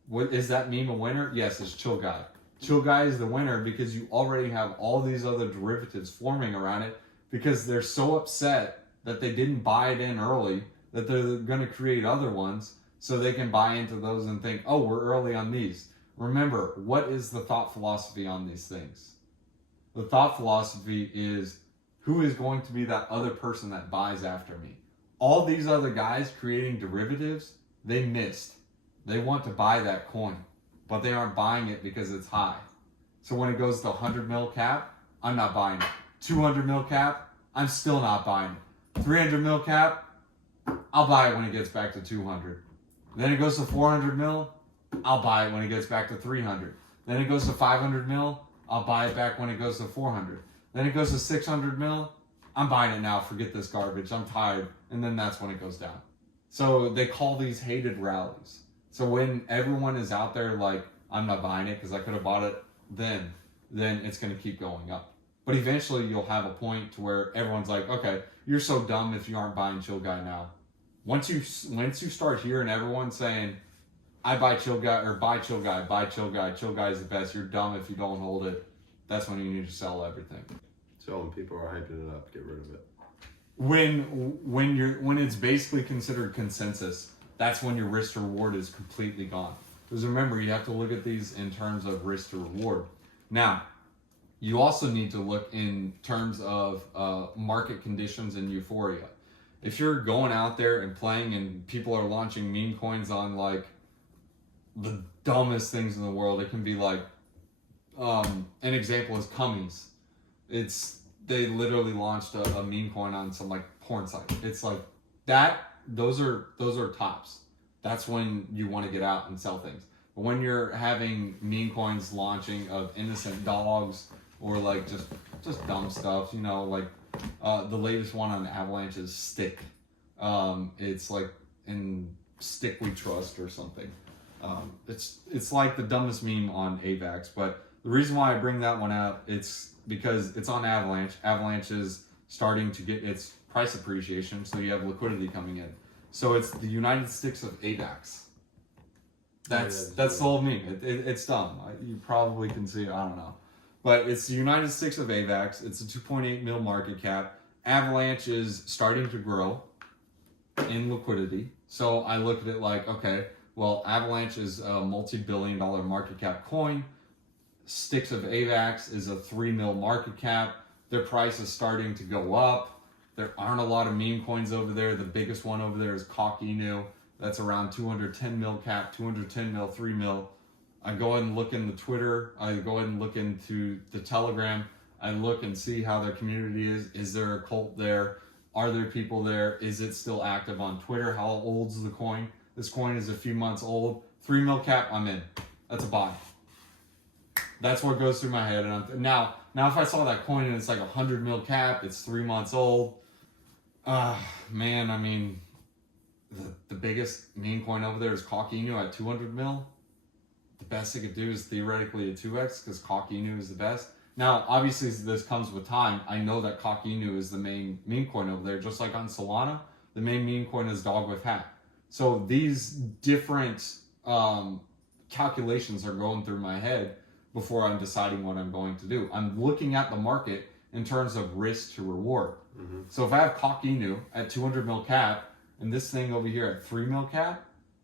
What is that meme a winner? Yes, it's Chill Guy. Chill Guy is the winner because you already have all these other derivatives forming around it, because they're so upset that they didn't buy it in early that they're going to create other ones. so they can buy into those and think, oh, we're early on these. Remember, what is the thought philosophy on these things? The thought philosophy is, who is going to be that other person that buys after me? All these other guys creating derivatives, they missed. They want to buy that coin, but they aren't buying it because it's high. So when it goes to 100 mil cap, I'm not buying it. 200 mil cap, I'm still not buying it. 300 mil cap, I'll buy it when it gets back to 200. Then it goes to 400 mil, I'll buy it when it gets back to 300. Then it goes to 500 mil, I'll buy it back when it goes to 400. Then it goes to 600 mil, I'm buying it now, forget this garbage, I'm tired. And then that's when it goes down. So they call these hated rallies. So when everyone is out there like, I'm not buying it because I could have bought it then it's going to keep going up. But eventually you'll have a point to where everyone's like, okay, you're so dumb if you aren't buying Chill Guy now. Once you start hearing everyone saying, I buy Chill Guy, or buy Chill Guy, buy Chill Guy, Chill Guy is the best, you're dumb if you don't hold it, that's when you need to sell everything. So when people are hyping it up, get rid of it. When it's basically considered consensus, that's when your risk to reward is completely gone. Because remember, you have to look at these in terms of risk to reward. Now, you also need to look in terms of market conditions and euphoria. If you're going out there and playing and people are launching meme coins on like the dumbest things in the world, it can be like, an example is Cummies. They literally launched a meme coin on some like porn site. It's like that. Those are tops. That's when you want to get out and sell things. But when you're having meme coins launching of innocent dogs or like just dumb stuff, like the latest one on Avalanche is Stick. It's like in Stick We Trust or something. It's like the dumbest meme on AVAX. But the reason why I bring that one up, it's because it's on Avalanche. Avalanche is starting to get its price appreciation, so you have liquidity coming in. So it's the United Sticks of AVAX. That's the whole meme. It's dumb. You probably can see it. I don't know. But it's the United Sticks of AVAX. It's a 2.8 mil market cap. Avalanche is starting to grow in liquidity. So I look at it like, okay, well, Avalanche is a multi-billion-dollar market cap coin. Sticks of AVAX is a 3 mil market cap. Their price is starting to go up. There aren't a lot of meme coins over there. The biggest one over there is Cock Inu. That's around 210 mil cap, 210 mil, 3 mil. I go ahead and look in the Twitter. I go ahead and look into the Telegram. I look and see how their community is. Is there a cult there? Are there people there? Is it still active on Twitter? How old's the coin? This coin is a few months old. 3 mil cap, I'm in. That's a buy. That's what goes through my head. And now if I saw that coin and it's like 100 mil cap, it's 3 months old. Man, I mean, the biggest meme coin over there is Cock Inu at 200 mil. The best it could do is theoretically a 2x because Cock Inu is the best. Now, obviously, this comes with time. I know that Cock Inu is the main meme coin over there. Just like on Solana, the main meme coin is Dog with Hat. So these different calculations are going through my head before I'm deciding what I'm going to do. I'm looking at the market in terms of risk to reward. Mm-hmm. So if I have Cock Inu at 200 mil cap and this thing over here at 3 mil cap,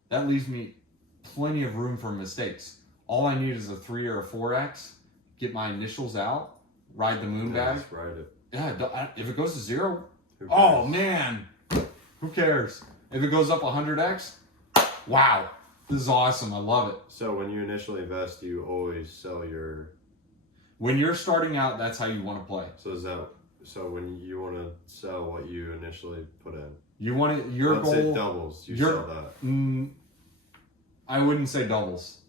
that leaves me plenty of room for mistakes. All I need is a 3 or a 4x, get my initials out, ride the moon bag. Ride it. Yeah, if it goes to 0, oh man, who cares? If it goes up 100x, wow, this is awesome. I love it. So when you initially invest, you always sell your... When you're starting out, that's how you want to play. So when you want to sell what you initially put in, you want it. Your let's goal. say doubles. You sell that. I wouldn't say doubles,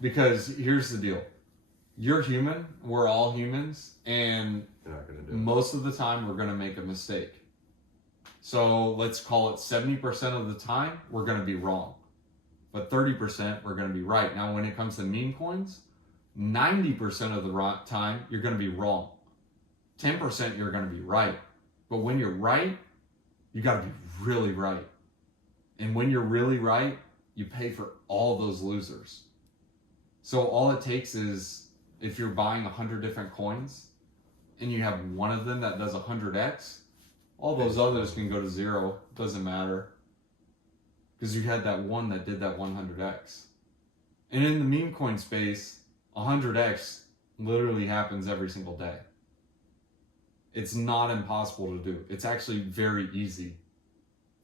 because here's the deal: you're human. We're all humans, and you're not gonna do most of the time we're gonna make a mistake. So let's call it 70% of the time we're gonna be wrong, but 30% we're gonna be right. Now, when it comes to meme coins, 90% of the time you're gonna be wrong. 10% you're going to be right. But when you're right, you got to be really right. And when you're really right, you pay for all those losers. So all it takes is, if you're buying 100 different coins and you have one of them that does 100x, all those others can go to 0. Doesn't matter. because you had that one that did that 100x. And in the meme coin space, 100x literally happens every single day. It's not impossible to do. It's actually very easy.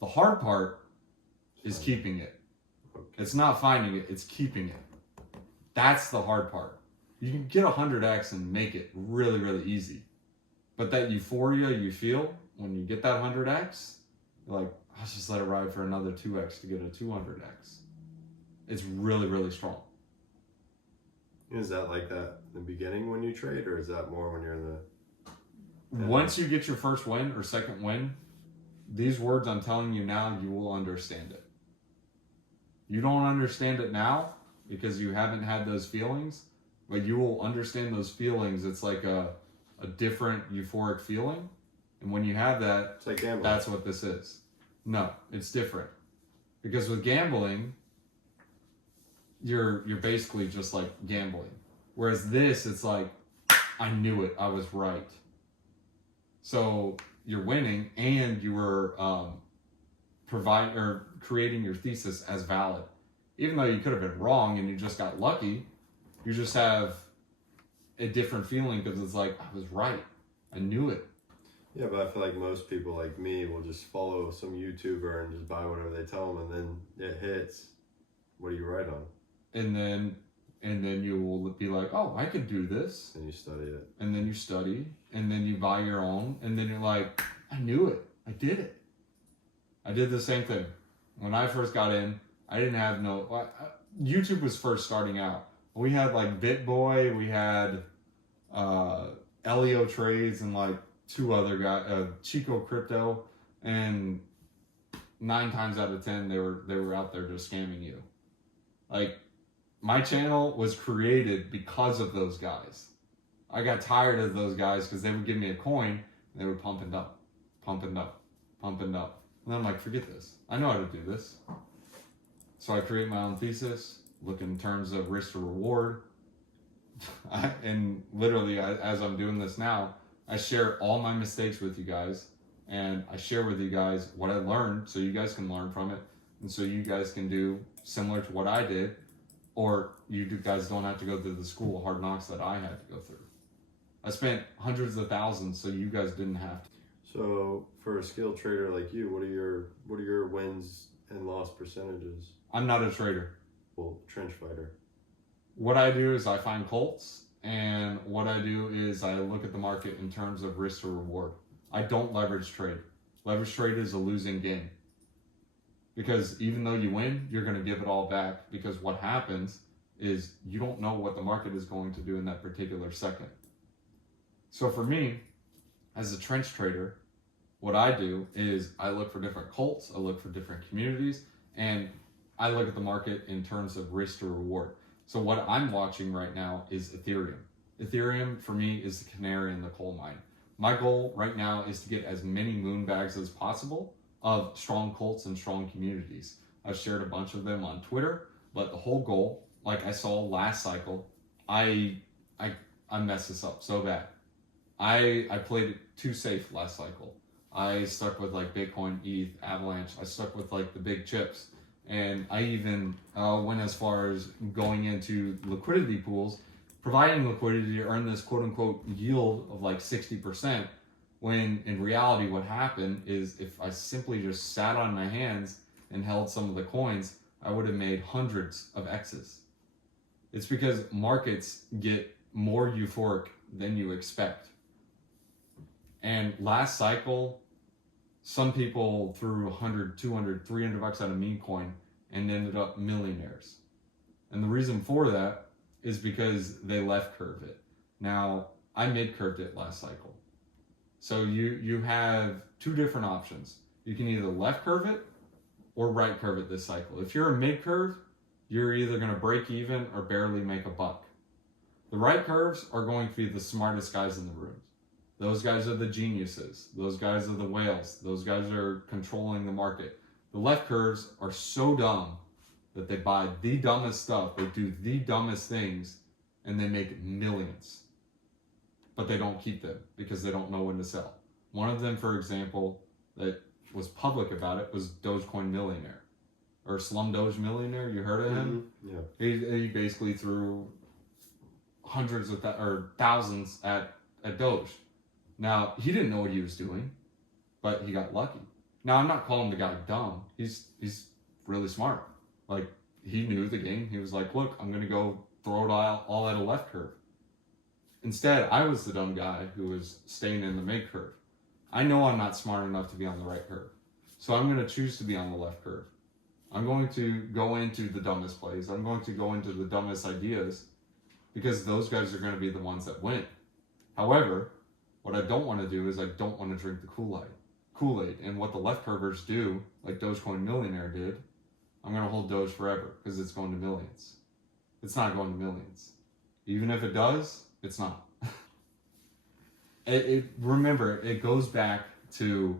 The hard part is keeping it. It's not finding it, it's keeping it. That's the hard part. You can get 100x and make it really, really easy. But that euphoria you feel when you get that 100x, you're like, I'll just let it ride for another 2x to get a 200x. It's really, really strong. Is that like that in the beginning when you trade, or is that more when you're in the... Once you get your first win or second win, these words I'm telling you now, you will understand it. You don't understand it now because you haven't had those feelings, but you will understand those feelings. It's like a different euphoric feeling. And when you have that, it's like gambling. That's what this is. No, it's different. Because with gambling, you're basically just like gambling. Whereas this, it's like, I knew it, I was right. So you're winning, and you were creating your thesis as valid. Even though you could have been wrong and you just got lucky, you just have a different feeling because it's like, I was right. I knew it. Yeah, but I feel like most people like me will just follow some YouTuber and just buy whatever they tell them, and then it hits. What do you write on? And then you will be like, oh, I could do this. And you study it. And then you study, and then you buy your own, and then you're like, I knew it. I did it. I did the same thing. When I first got in, I didn't have YouTube was first starting out. We had like BitBoy, we had Elio Trades, and like two other guys, Chico Crypto, and 9 times out of 10 they were out there just scamming you. Like, my channel was created because of those guys. I got tired of those guys because they would give me a coin and they would pump it up, pump it up, pump it up. And I'm like, forget this. I know how to do this. So I create my own thesis, look in terms of risk to reward. And literally, as I'm doing this now, I share all my mistakes with you guys, and I share with you guys what I learned so you guys can learn from it, and so you guys can do similar to what I did, or you guys don't have to go through the school of hard knocks that I had to go through. I spent hundreds of thousands so you guys didn't have to. So for a skilled trader like you, what are your wins and loss percentages? I'm not a trader. Well, trench fighter. What I do is I find cults, and what I do is I look at the market in terms of risk to reward. I don't leverage trade. Leverage trade is a losing game. Because even though you win, you're going to give it all back, because what happens is you don't know what the market is going to do in that particular second. So for me, as a trench trader, what I do is I look for different cults, I look for different communities, and I look at the market in terms of risk to reward. So what I'm watching right now is Ethereum. Ethereum for me is the canary in the coal mine. My goal right now is to get as many moon bags as possible of strong cults and strong communities. I've shared a bunch of them on Twitter, but the whole goal, like I saw last cycle, I messed this up so bad. I played it too safe last cycle. I stuck with like Bitcoin, ETH, Avalanche. I stuck with like the big chips. And I even went as far as going into liquidity pools, providing liquidity to earn this quote unquote yield of like 60%, when in reality what happened is if I simply just sat on my hands and held some of the coins, I would have made hundreds of X's. It's because markets get more euphoric than you expect. And last cycle, some people threw 100, 200, 300 bucks at a meme coin and ended up millionaires. And the reason for that is because they left curve it. Now, I mid curved it last cycle. So you have two different options. You can either left curve it or right curve it this cycle. If you're a mid curve, you're either going to break even or barely make a buck. The right curves are going to be the smartest guys in the room. Those guys are the geniuses. Those guys are the whales. Those guys are controlling the market. The left curves are so dumb that they buy the dumbest stuff, they do the dumbest things, and they make millions. But they don't keep them because they don't know when to sell. One of them, for example, that was public about it was Dogecoin Millionaire. or Slumdoge Millionaire. You heard of him? Yeah. He basically threw hundreds of or thousands at Doge. Now, he didn't know what he was doing, but he got lucky. Now, I'm not calling the guy dumb. He's really smart. Like, he knew the game. He was like, look, I'm going to go throw it all at a left curve. Instead, I was the dumb guy who was staying in the mid curve. I know I'm not smart enough to be on the right curve. So I'm going to choose to be on the left curve. I'm going to go into the dumbest plays. I'm going to go into the dumbest ideas because those guys are going to be the ones that win. However, what I don't want to do is I don't want to drink the Kool-Aid. And what the left curvers do, like Dogecoin Millionaire did, I'm going to hold Doge forever because it's going to millions. It's not going to millions. Even if it does, it's not. Remember, it goes back to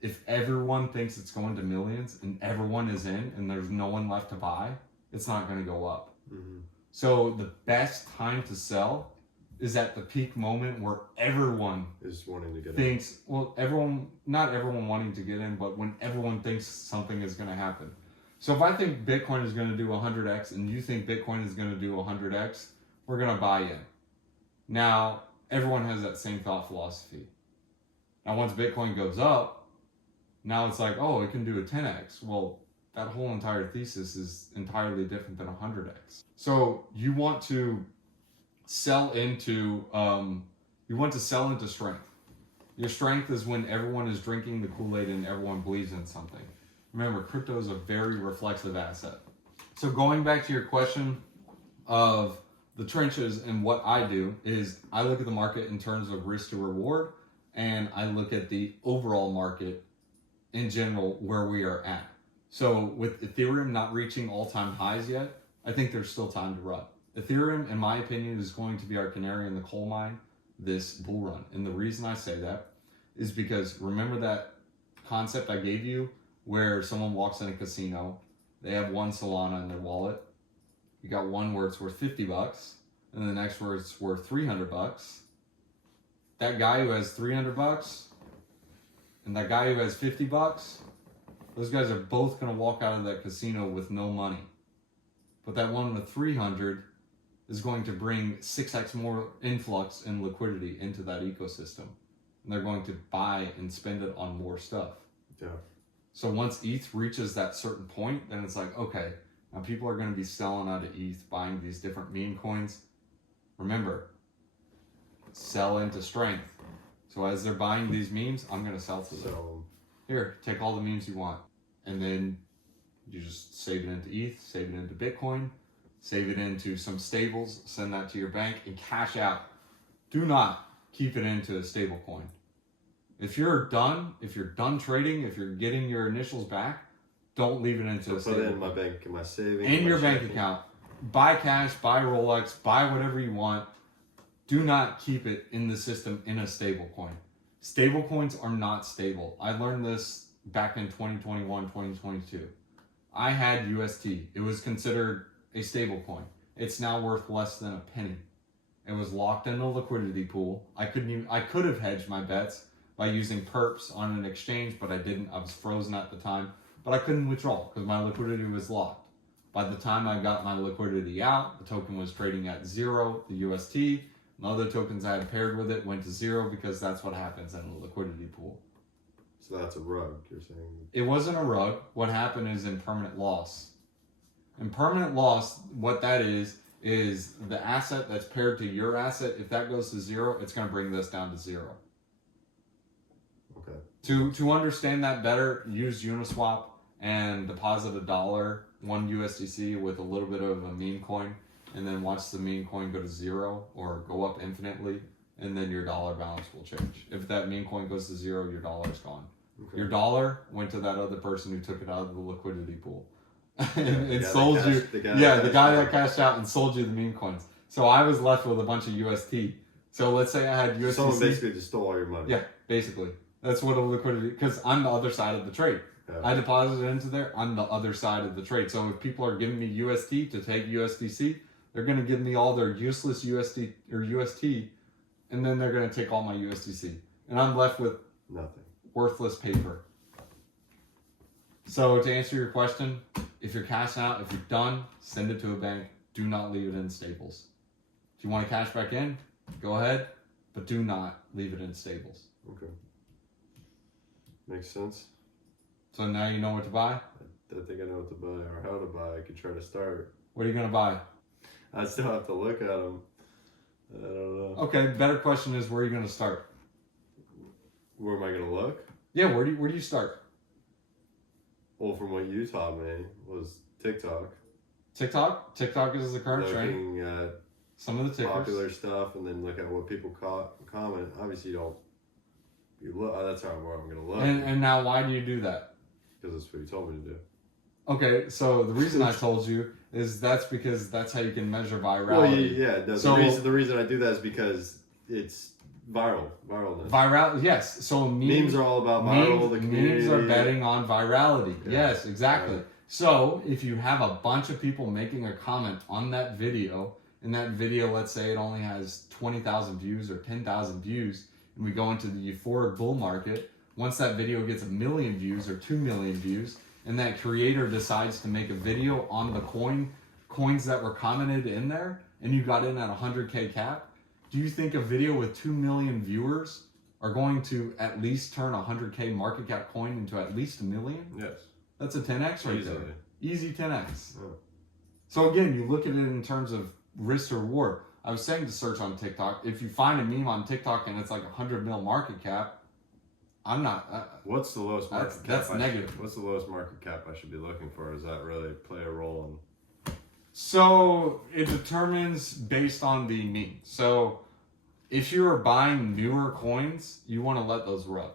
if everyone thinks it's going to millions and everyone is in and there's no one left to buy, it's not going to go up. Mm-hmm. So the best time to sell is at the peak moment where everyone is wanting to get thinks, not everyone wanting to get in, but when everyone thinks something is going to happen. So if I think Bitcoin is going to do 100x and you think Bitcoin is going to do 100x, we're going to buy in. Now, everyone has that same thought philosophy. Now, once Bitcoin goes up, now it's like, oh, it can do a 10x. Well, that whole entire thesis is entirely different than 100x. So you want to sell into strength. Your strength is when everyone is drinking the Kool-Aid and everyone believes in something. Remember, crypto is a very reflexive asset. So going back to your question of the trenches and what I do is I look at the market in terms of risk to reward, and I look at the overall market in general where we are at. So with Ethereum not reaching all-time highs yet, I think there's still time to run. Ethereum, in my opinion, is going to be our canary in the coal mine this bull run. And the reason I say that is because remember that concept I gave you where someone walks in a casino, they have one Solana in their wallet. You got one where it's worth $50, and the next where it's worth $300. That guy who has $300 and that guy who has $50, those guys are both going to walk out of that casino with no money. But that one with 300 is going to bring 6x more influx and liquidity into that ecosystem. And they're going to buy and spend it on more stuff. Yeah. So once ETH reaches that certain point, then it's like, okay, now people are going to be selling out of ETH, buying these different meme coins. Remember, sell into strength. So as they're buying these memes, I'm going to sell to them. Here, take all the memes you want. And then you just save it into ETH, save it into Bitcoin, save it into some stables, send that to your bank, and cash out. Do not keep it into a stable coin. If you're done trading, if you're getting your initials back, don't leave it into a stable coin. Put it in my bank, in my savings. In your bank account. Buy cash, buy Rolex, buy whatever you want. Do not keep it in the system in a stable coin. Stable coins are not stable. I learned this back in 2021, 2022. I had UST. It was considered a stable coin. It's now worth less than a penny. It was locked in a liquidity pool. I could have hedged my bets by using perps on an exchange, but I didn't. I was frozen at the time, but I couldn't withdraw because my liquidity was locked. By the time I got my liquidity out, the token was trading at 0, the UST. The other tokens I had paired with it went to 0 because that's what happens in a liquidity pool. So that's a rug, you're saying? It wasn't a rug. What happened is impermanent loss. Impermanent loss, what that is the asset that's paired to your asset. If that goes to 0, it's going to bring this down to 0. Okay. To understand that better, use Uniswap and deposit $1, 1 USDC with a little bit of a meme coin, and then watch the meme coin go to 0 or go up infinitely, and then your dollar balance will change. If that meme coin goes to 0, your dollar is gone. Okay. Your dollar went to that other person who took it out of the liquidity pool. and sold you. The guy that cashed out and sold you the meme coins. So I was left with a bunch of UST. So let's say I had USDC. Someone basically just stole all your money. Yeah, basically. That's what a liquidity, because I'm the other side of the trade. Yeah. I deposited into there, I'm the other side of the trade. So if people are giving me UST to take USDC, they're going to give me all their useless USD or UST, and then they're going to take all my USDC. And I'm left with nothing. Worthless paper. So to answer your question, if you're cashing out, if you're done, send it to a bank. Do not leave it in Staples. If you want to cash back in, go ahead, but do not leave it in Staples. Okay. Makes sense. So now you know what to buy? I think I know what to buy or how to buy. I could try to start. What are you going to buy? I still have to look at them. I don't know. Okay, better question is, where are you going to start? Where am I going to look? Yeah, where do you start? Well, from what you taught me was TikTok. TikTok is the current trend. Looking at Some of the tickers. popular stuff and then look at what people comment. Obviously, you look. That's how where I'm going to look. And now, why do you do that? Because that's what you told me to do. Okay, so the reason I told you is because that's how you can measure virality. Well, yeah. No, So- the reason I do that is because it's viralness. Viral, yes. So Memes are all about viral. The community. memes are betting on virality. Yeah. Yes, exactly. Right. So if you have a bunch of people making a comment on that video, and that video, let's say it only has 20,000 views or 10,000 views, and we go into the euphoric bull market, once that video gets 1 million views or 2 million views, and that creator decides to make a video on the coins that were commented in there, and you got in at 100K cap, do you think a video with 2 million viewers are going to at least turn a 100K market cap coin into at least 1 million? Yes. That's a 10x right Easily. there. Easy 10x. Yeah. So again, you look at it in terms of risk to reward. I was saying to search on TikTok. If you find a meme on TikTok and it's like 100 mil market cap, I'm not. What's the lowest market cap? That's negative. What's the lowest market cap I should be looking for? Does that really play a role in? So it determines based on the meme. So if you're buying newer coins, you want to let those rub.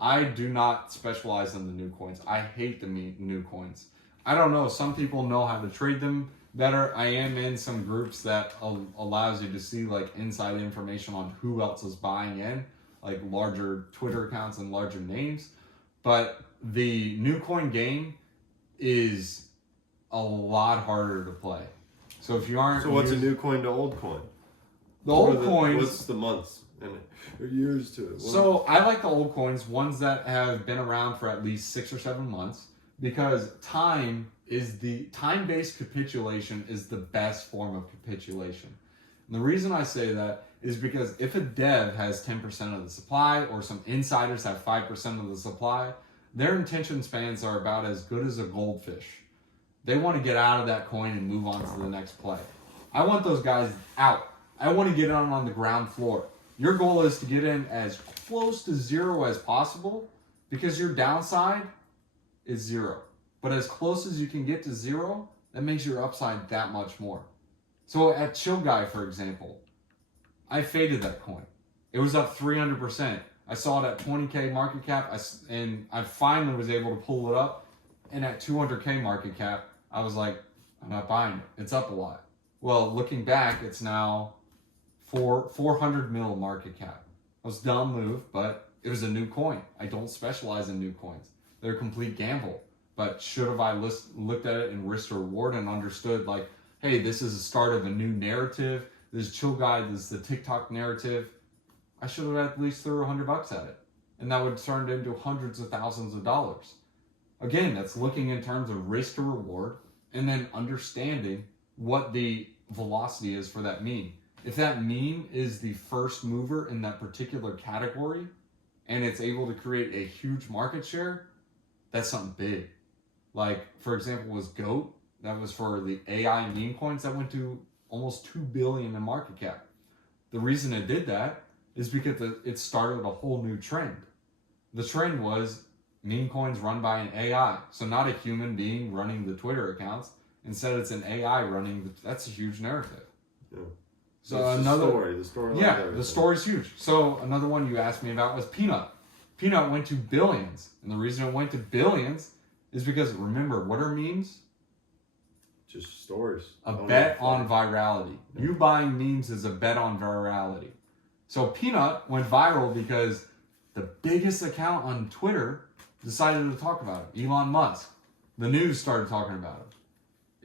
I do not specialize in the new coins. I hate the new coins. I don't know. Some people know how to trade them better. I am in some groups that allows you to see like inside information on who else is buying in, like larger Twitter accounts and larger names. But the new coin game is a lot harder to play. So if you aren't, So what's a new coin to old coin? the old coins? What's the months and years to it? So I like the old coins, ones that have been around for at least 6 or 7 months, because time-based capitulation is the best form of capitulation. And the reason I say that is because if a dev has 10% of the supply or some insiders have 5% of the supply, their attention spans are about as good as a goldfish. They want to get out of that coin and move on to the next play. I want those guys out. I want to get on the ground floor. Your goal is to get in as close to zero as possible, because your downside is zero. But as close as you can get to zero, that makes your upside that much more. So at Chill Guy, for example, I faded that coin. It was up 300%. I saw it at 20K market cap, and I finally was able to pull it up. And at 200K market cap, I was like, I'm not buying it. It's up a lot. Well, looking back, it's now 400 mil market cap. It was a dumb move, but it was a new coin. I don't specialize in new coins. They're a complete gamble. But should have I looked at it in risk to reward and understood like, hey, this is the start of a new narrative. This Chill Guy, this is the TikTok narrative. I should have at least threw $100 at it. And that would have turned into hundreds of thousands of dollars. Again, that's looking in terms of risk to reward and then understanding what the velocity is for that meme. If that meme is the first mover in that particular category and it's able to create a huge market share, that's something big. Like, for example, was GOAT. That was for the AI meme coins that went to almost 2 billion in market cap. The reason it did that is because it started a whole new trend. The trend was meme coins run by an AI. So not a human being running the Twitter accounts. Instead, it's an AI running. That's a huge narrative. Yeah. So it's another the story. Yeah, the story's huge. So another one you asked me about was Peanut. Peanut went to billions, and the reason it went to billions is because, remember, what are memes? Just stories. A bet on virality. Yeah. You buying memes is a bet on virality. So Peanut went viral because the biggest account on Twitter decided to talk about it. Elon Musk. The news started talking about it.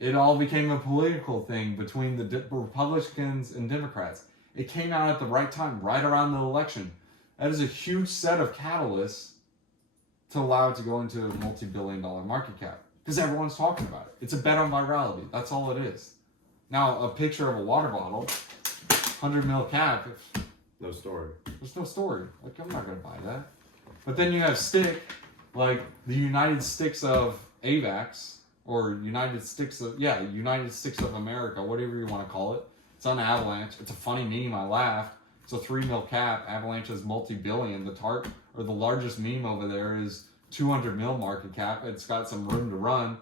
It all became a political thing between the Republicans and Democrats. It came out at the right time, right around the election. That is a huge set of catalysts to allow it to go into a multi-billion-dollar market cap because everyone's talking about it. It's a bet on virality. That's all it is. Now, a picture of a water bottle, 100 mil cap, No story. there's no story. Like, I'm not going to buy that. But then you have stick, like the United Sticks of AVAX, or United Sticks of America, whatever you want to call it. It's on Avalanche. It's a funny meme. I laughed. It's a 3 mil cap. Avalanche is multi-billion. The largest meme over there is 200 mil market cap. It's got some room to run.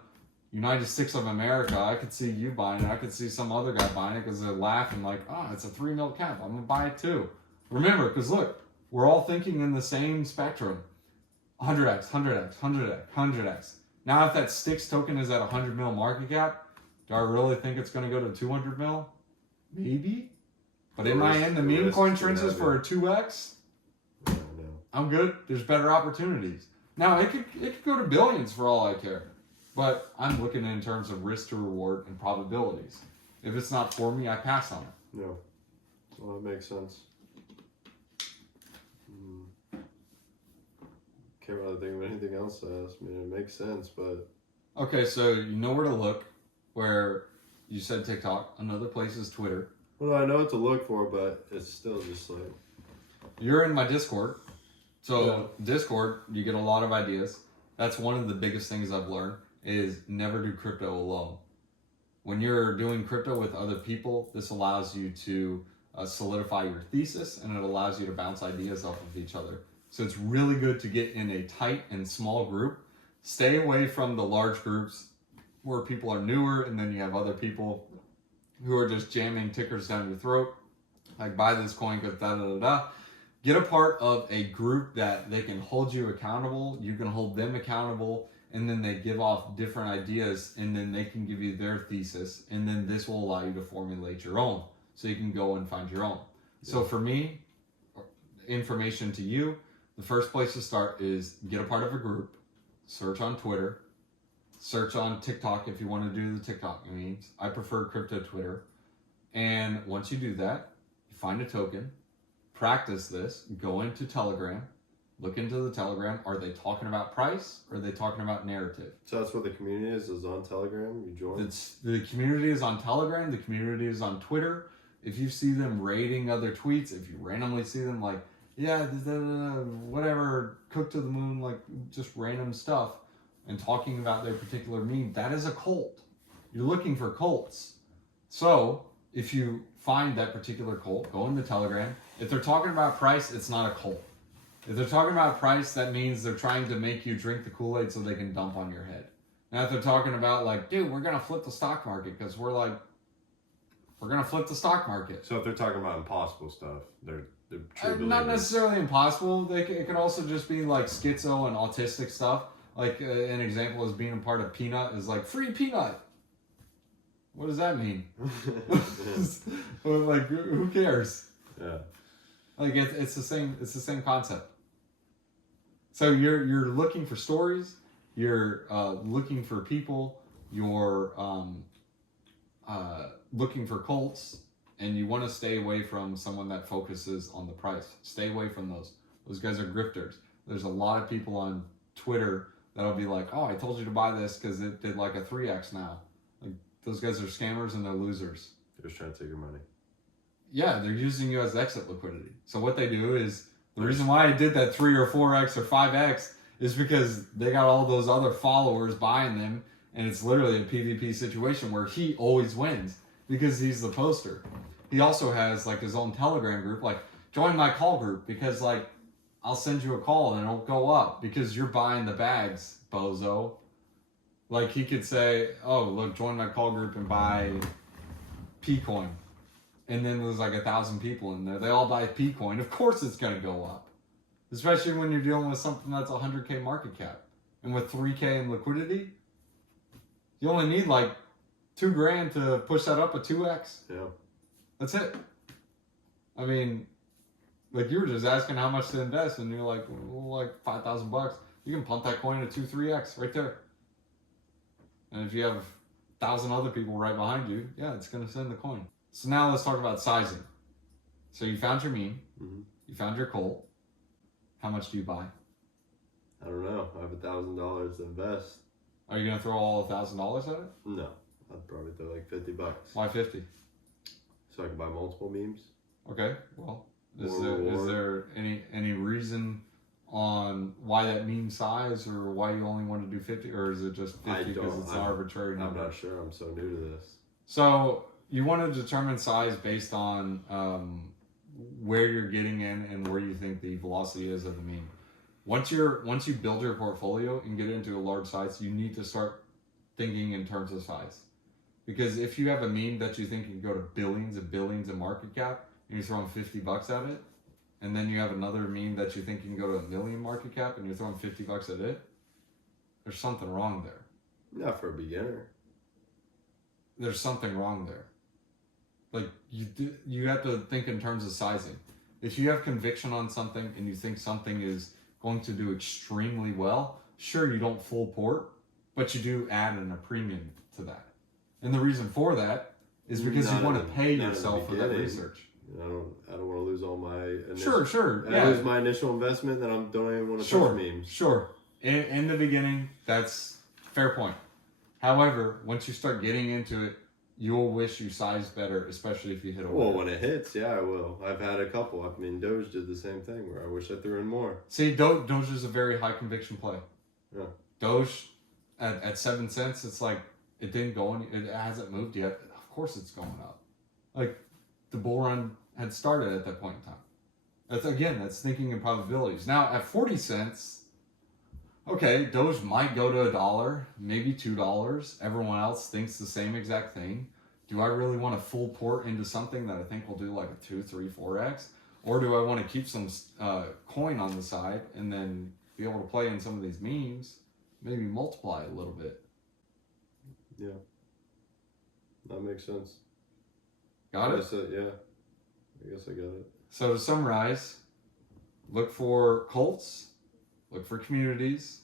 United Sticks of America. I could see you buying it. I could see some other guy buying it because they're laughing like, it's a 3 mil cap. I'm gonna buy it too. Remember, because look, we're all thinking in the same spectrum. 100x, 100x, 100x, 100x. Now, if that Sticks token is at 100 mil market cap, do I really think it's going to go to 200 mil? Maybe. But am I in the meme coin trenches for a 2x? No. I'm good. There's better opportunities. Now, it could go to billions for all I care. But I'm looking in terms of risk to reward and probabilities. If it's not for me, I pass on it. No. Well, that makes sense. Can't really think of anything else to ask. I mean, it makes sense, but... Okay, so you know where to look. Where you said TikTok. Another place is Twitter. Well, I know what to look for, but it's still just like... You're in my Discord. So Discord, you get a lot of ideas. That's one of the biggest things I've learned is never do crypto alone. When you're doing crypto with other people, this allows you to solidify your thesis, and it allows you to bounce ideas off of each other. So it's really good to get in a tight and small group. Stay away from the large groups where people are newer, and then you have other people who are just jamming tickers down your throat, like buy this coin because da-da-da-da. Get a part of a group that they can hold you accountable, you can hold them accountable, and then they give off different ideas, and then they can give you their thesis, and then this will allow you to formulate your own, so you can go and find your own. So for me, information to you, the first place to start is get a part of a group, search on Twitter, search on TikTok if you want to do the TikTok memes. I prefer crypto Twitter. And once you do that, you find a token, practice this, go into Telegram, look into the Telegram. Are they talking about price or are they talking about narrative? So that's what the community is on Telegram? You join? The community is on Telegram. The community is on Twitter. If you see them rating other tweets, if you randomly see them like, whatever, cook to the moon, like just random stuff, and talking about their particular meme, that is a cult. You're looking for cults. So if you find that particular cult, go into Telegram. If they're talking about price, it's not a cult. If they're talking about price, that means they're trying to make you drink the Kool-Aid so they can dump on your head. Now, if they're talking about like, dude, we're going to flip the stock market because we're going to flip the stock market. So if they're talking about impossible stuff, they're true not believers. necessarily impossible. It could also just be like schizo and autistic stuff. Like an example is being a part of Peanut is like free Peanut. What does that mean? Like who cares? Yeah. Like it's the same concept. So you're looking for stories. You're looking for people. You're looking for cults. And you want to stay away from someone that focuses on the price. Stay away from those. Those guys are grifters. There's a lot of people on Twitter that'll be like, oh, I told you to buy this because it did like a 3x now. Like those guys are scammers and they're losers. They're just trying to take your money. Yeah, they're using you as exit liquidity. So what they do is, the reason why I did that 3 or 4x or 5x is because they got all those other followers buying them, and it's literally a PvP situation where he always wins because he's the poster. He also has like his own Telegram group, like join my call group because like I'll send you a call and it'll go up because you're buying the bags, bozo. Like he could say, oh look, join my call group and buy P-Coin. And then there's like 1,000 people in there. They all buy P-Coin. Of course it's going to go up. Especially when you're dealing with something that's 100K market cap. And with 3K in liquidity, you only need like $2,000 to push that up a 2x. Yeah. That's it. I mean, like you were just asking how much to invest, and you're like, well, like $5,000. You can pump that coin to 2-3x right there. And if you have 1,000 other people right behind you, yeah, it's going to send the coin. So now let's talk about sizing. So you found your meme, you found your cult. How much do you buy? I don't know. I have $1,000 to invest. Are you gonna throw all $1,000 at it? No, I'd probably throw like $50. Why 50? So I can buy multiple memes. Okay, well, is More there any reason on why that meme size, or why you only want to do 50, or is it just 50 because it's an arbitrary number? I'm not sure. I'm so new to this. So you want to determine size based on where you're getting in and where you think the velocity is of the meme. Once you build your portfolio and get into a large size, you need to start thinking in terms of size. Because if you have a meme that you think can go to billions and billions of market cap, and you're throwing $50 at it, and then you have another meme that you think can go to $1 million market cap, and you're throwing $50 at it, there's something wrong there. Not for a beginner. There's something wrong there. Like you have to think in terms of sizing. If you have conviction on something and you think something is going to do extremely well, sure, you don't full port, but you do add in a premium to that. And the reason for that is because you want to pay yourself for that research. I don't want to lose all my initial, sure. I lose my initial investment, then I don't even want to touch memes. Sure. In the beginning, that's fair point. However, once you start getting into it, you'll wish you sized better, especially if you hit a Well, when it hits, yeah, I will. I've had a couple. I mean, Doge did the same thing where I wish I threw in more. See, Doge is a very high conviction play. Yeah. Doge at 7 cents, it's like it didn't go any, it hasn't moved yet. Of course, it's going up. Like the bull run had started at that point in time. That's thinking in probabilities. Now at 40 cents, okay, Doge might go to $1, maybe $2. Everyone else thinks the same exact thing. Do I really want to full port into something that I think will do like a 2, 3, 4x? Or do I want to keep some coin on the side and then be able to play in some of these memes, maybe multiply it a little bit? Yeah. That makes sense. Got it? Yeah. I guess I got it. So to summarize, look for cults, look for communities,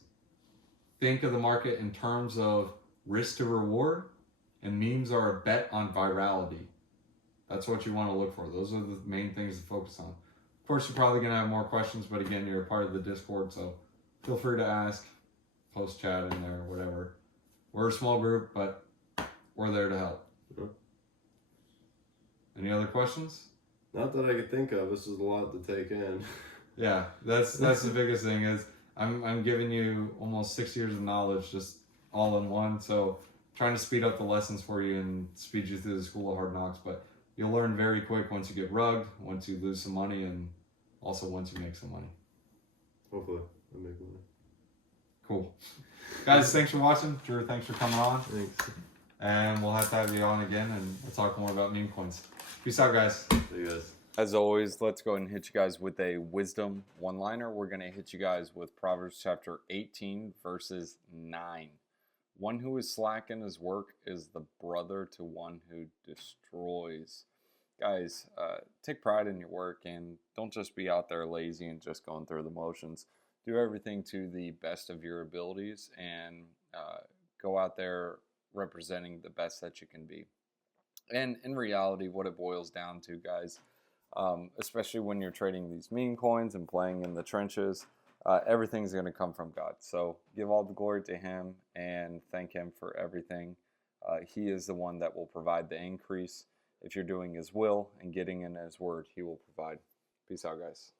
think of the market in terms of risk to reward, and memes are a bet on virality. That's what you want to look for. Those are the main things to focus on. Of course, you're probably going to have more questions, but again, you're a part of the Discord, so feel free to ask, post chat in there, whatever. We're a small group, but we're there to help. Sure. Any other questions? Not that I could think of. This is a lot to take in. Yeah, that's the biggest thing is I'm giving you almost 6 years of knowledge just all in one. So trying to speed up the lessons for you and speed you through the school of hard knocks. But you'll learn very quick once you get rugged, once you lose some money, and also once you make some money. Hopefully, I make money. Cool. Guys, thanks for watching. Drew, thanks for coming on. Thanks. And we'll have to have you on again, and we'll talk more about meme coins. Peace out, guys. See you guys. As always, let's go ahead and hit you guys with a wisdom one-liner. We're going to hit you guys with Proverbs chapter 18, verses 9. One who is slack in his work is the brother to one who destroys. Guys, take pride in your work and don't just be out there lazy and just going through the motions. Do everything to the best of your abilities and go out there representing the best that you can be. And in reality, what it boils down to, guys, especially when you're trading these meme coins and playing in the trenches, everything's going to come from God. So give all the glory to Him and thank Him for everything. He is the one that will provide the increase. If you're doing His will and getting in His word, He will provide. Peace out, guys.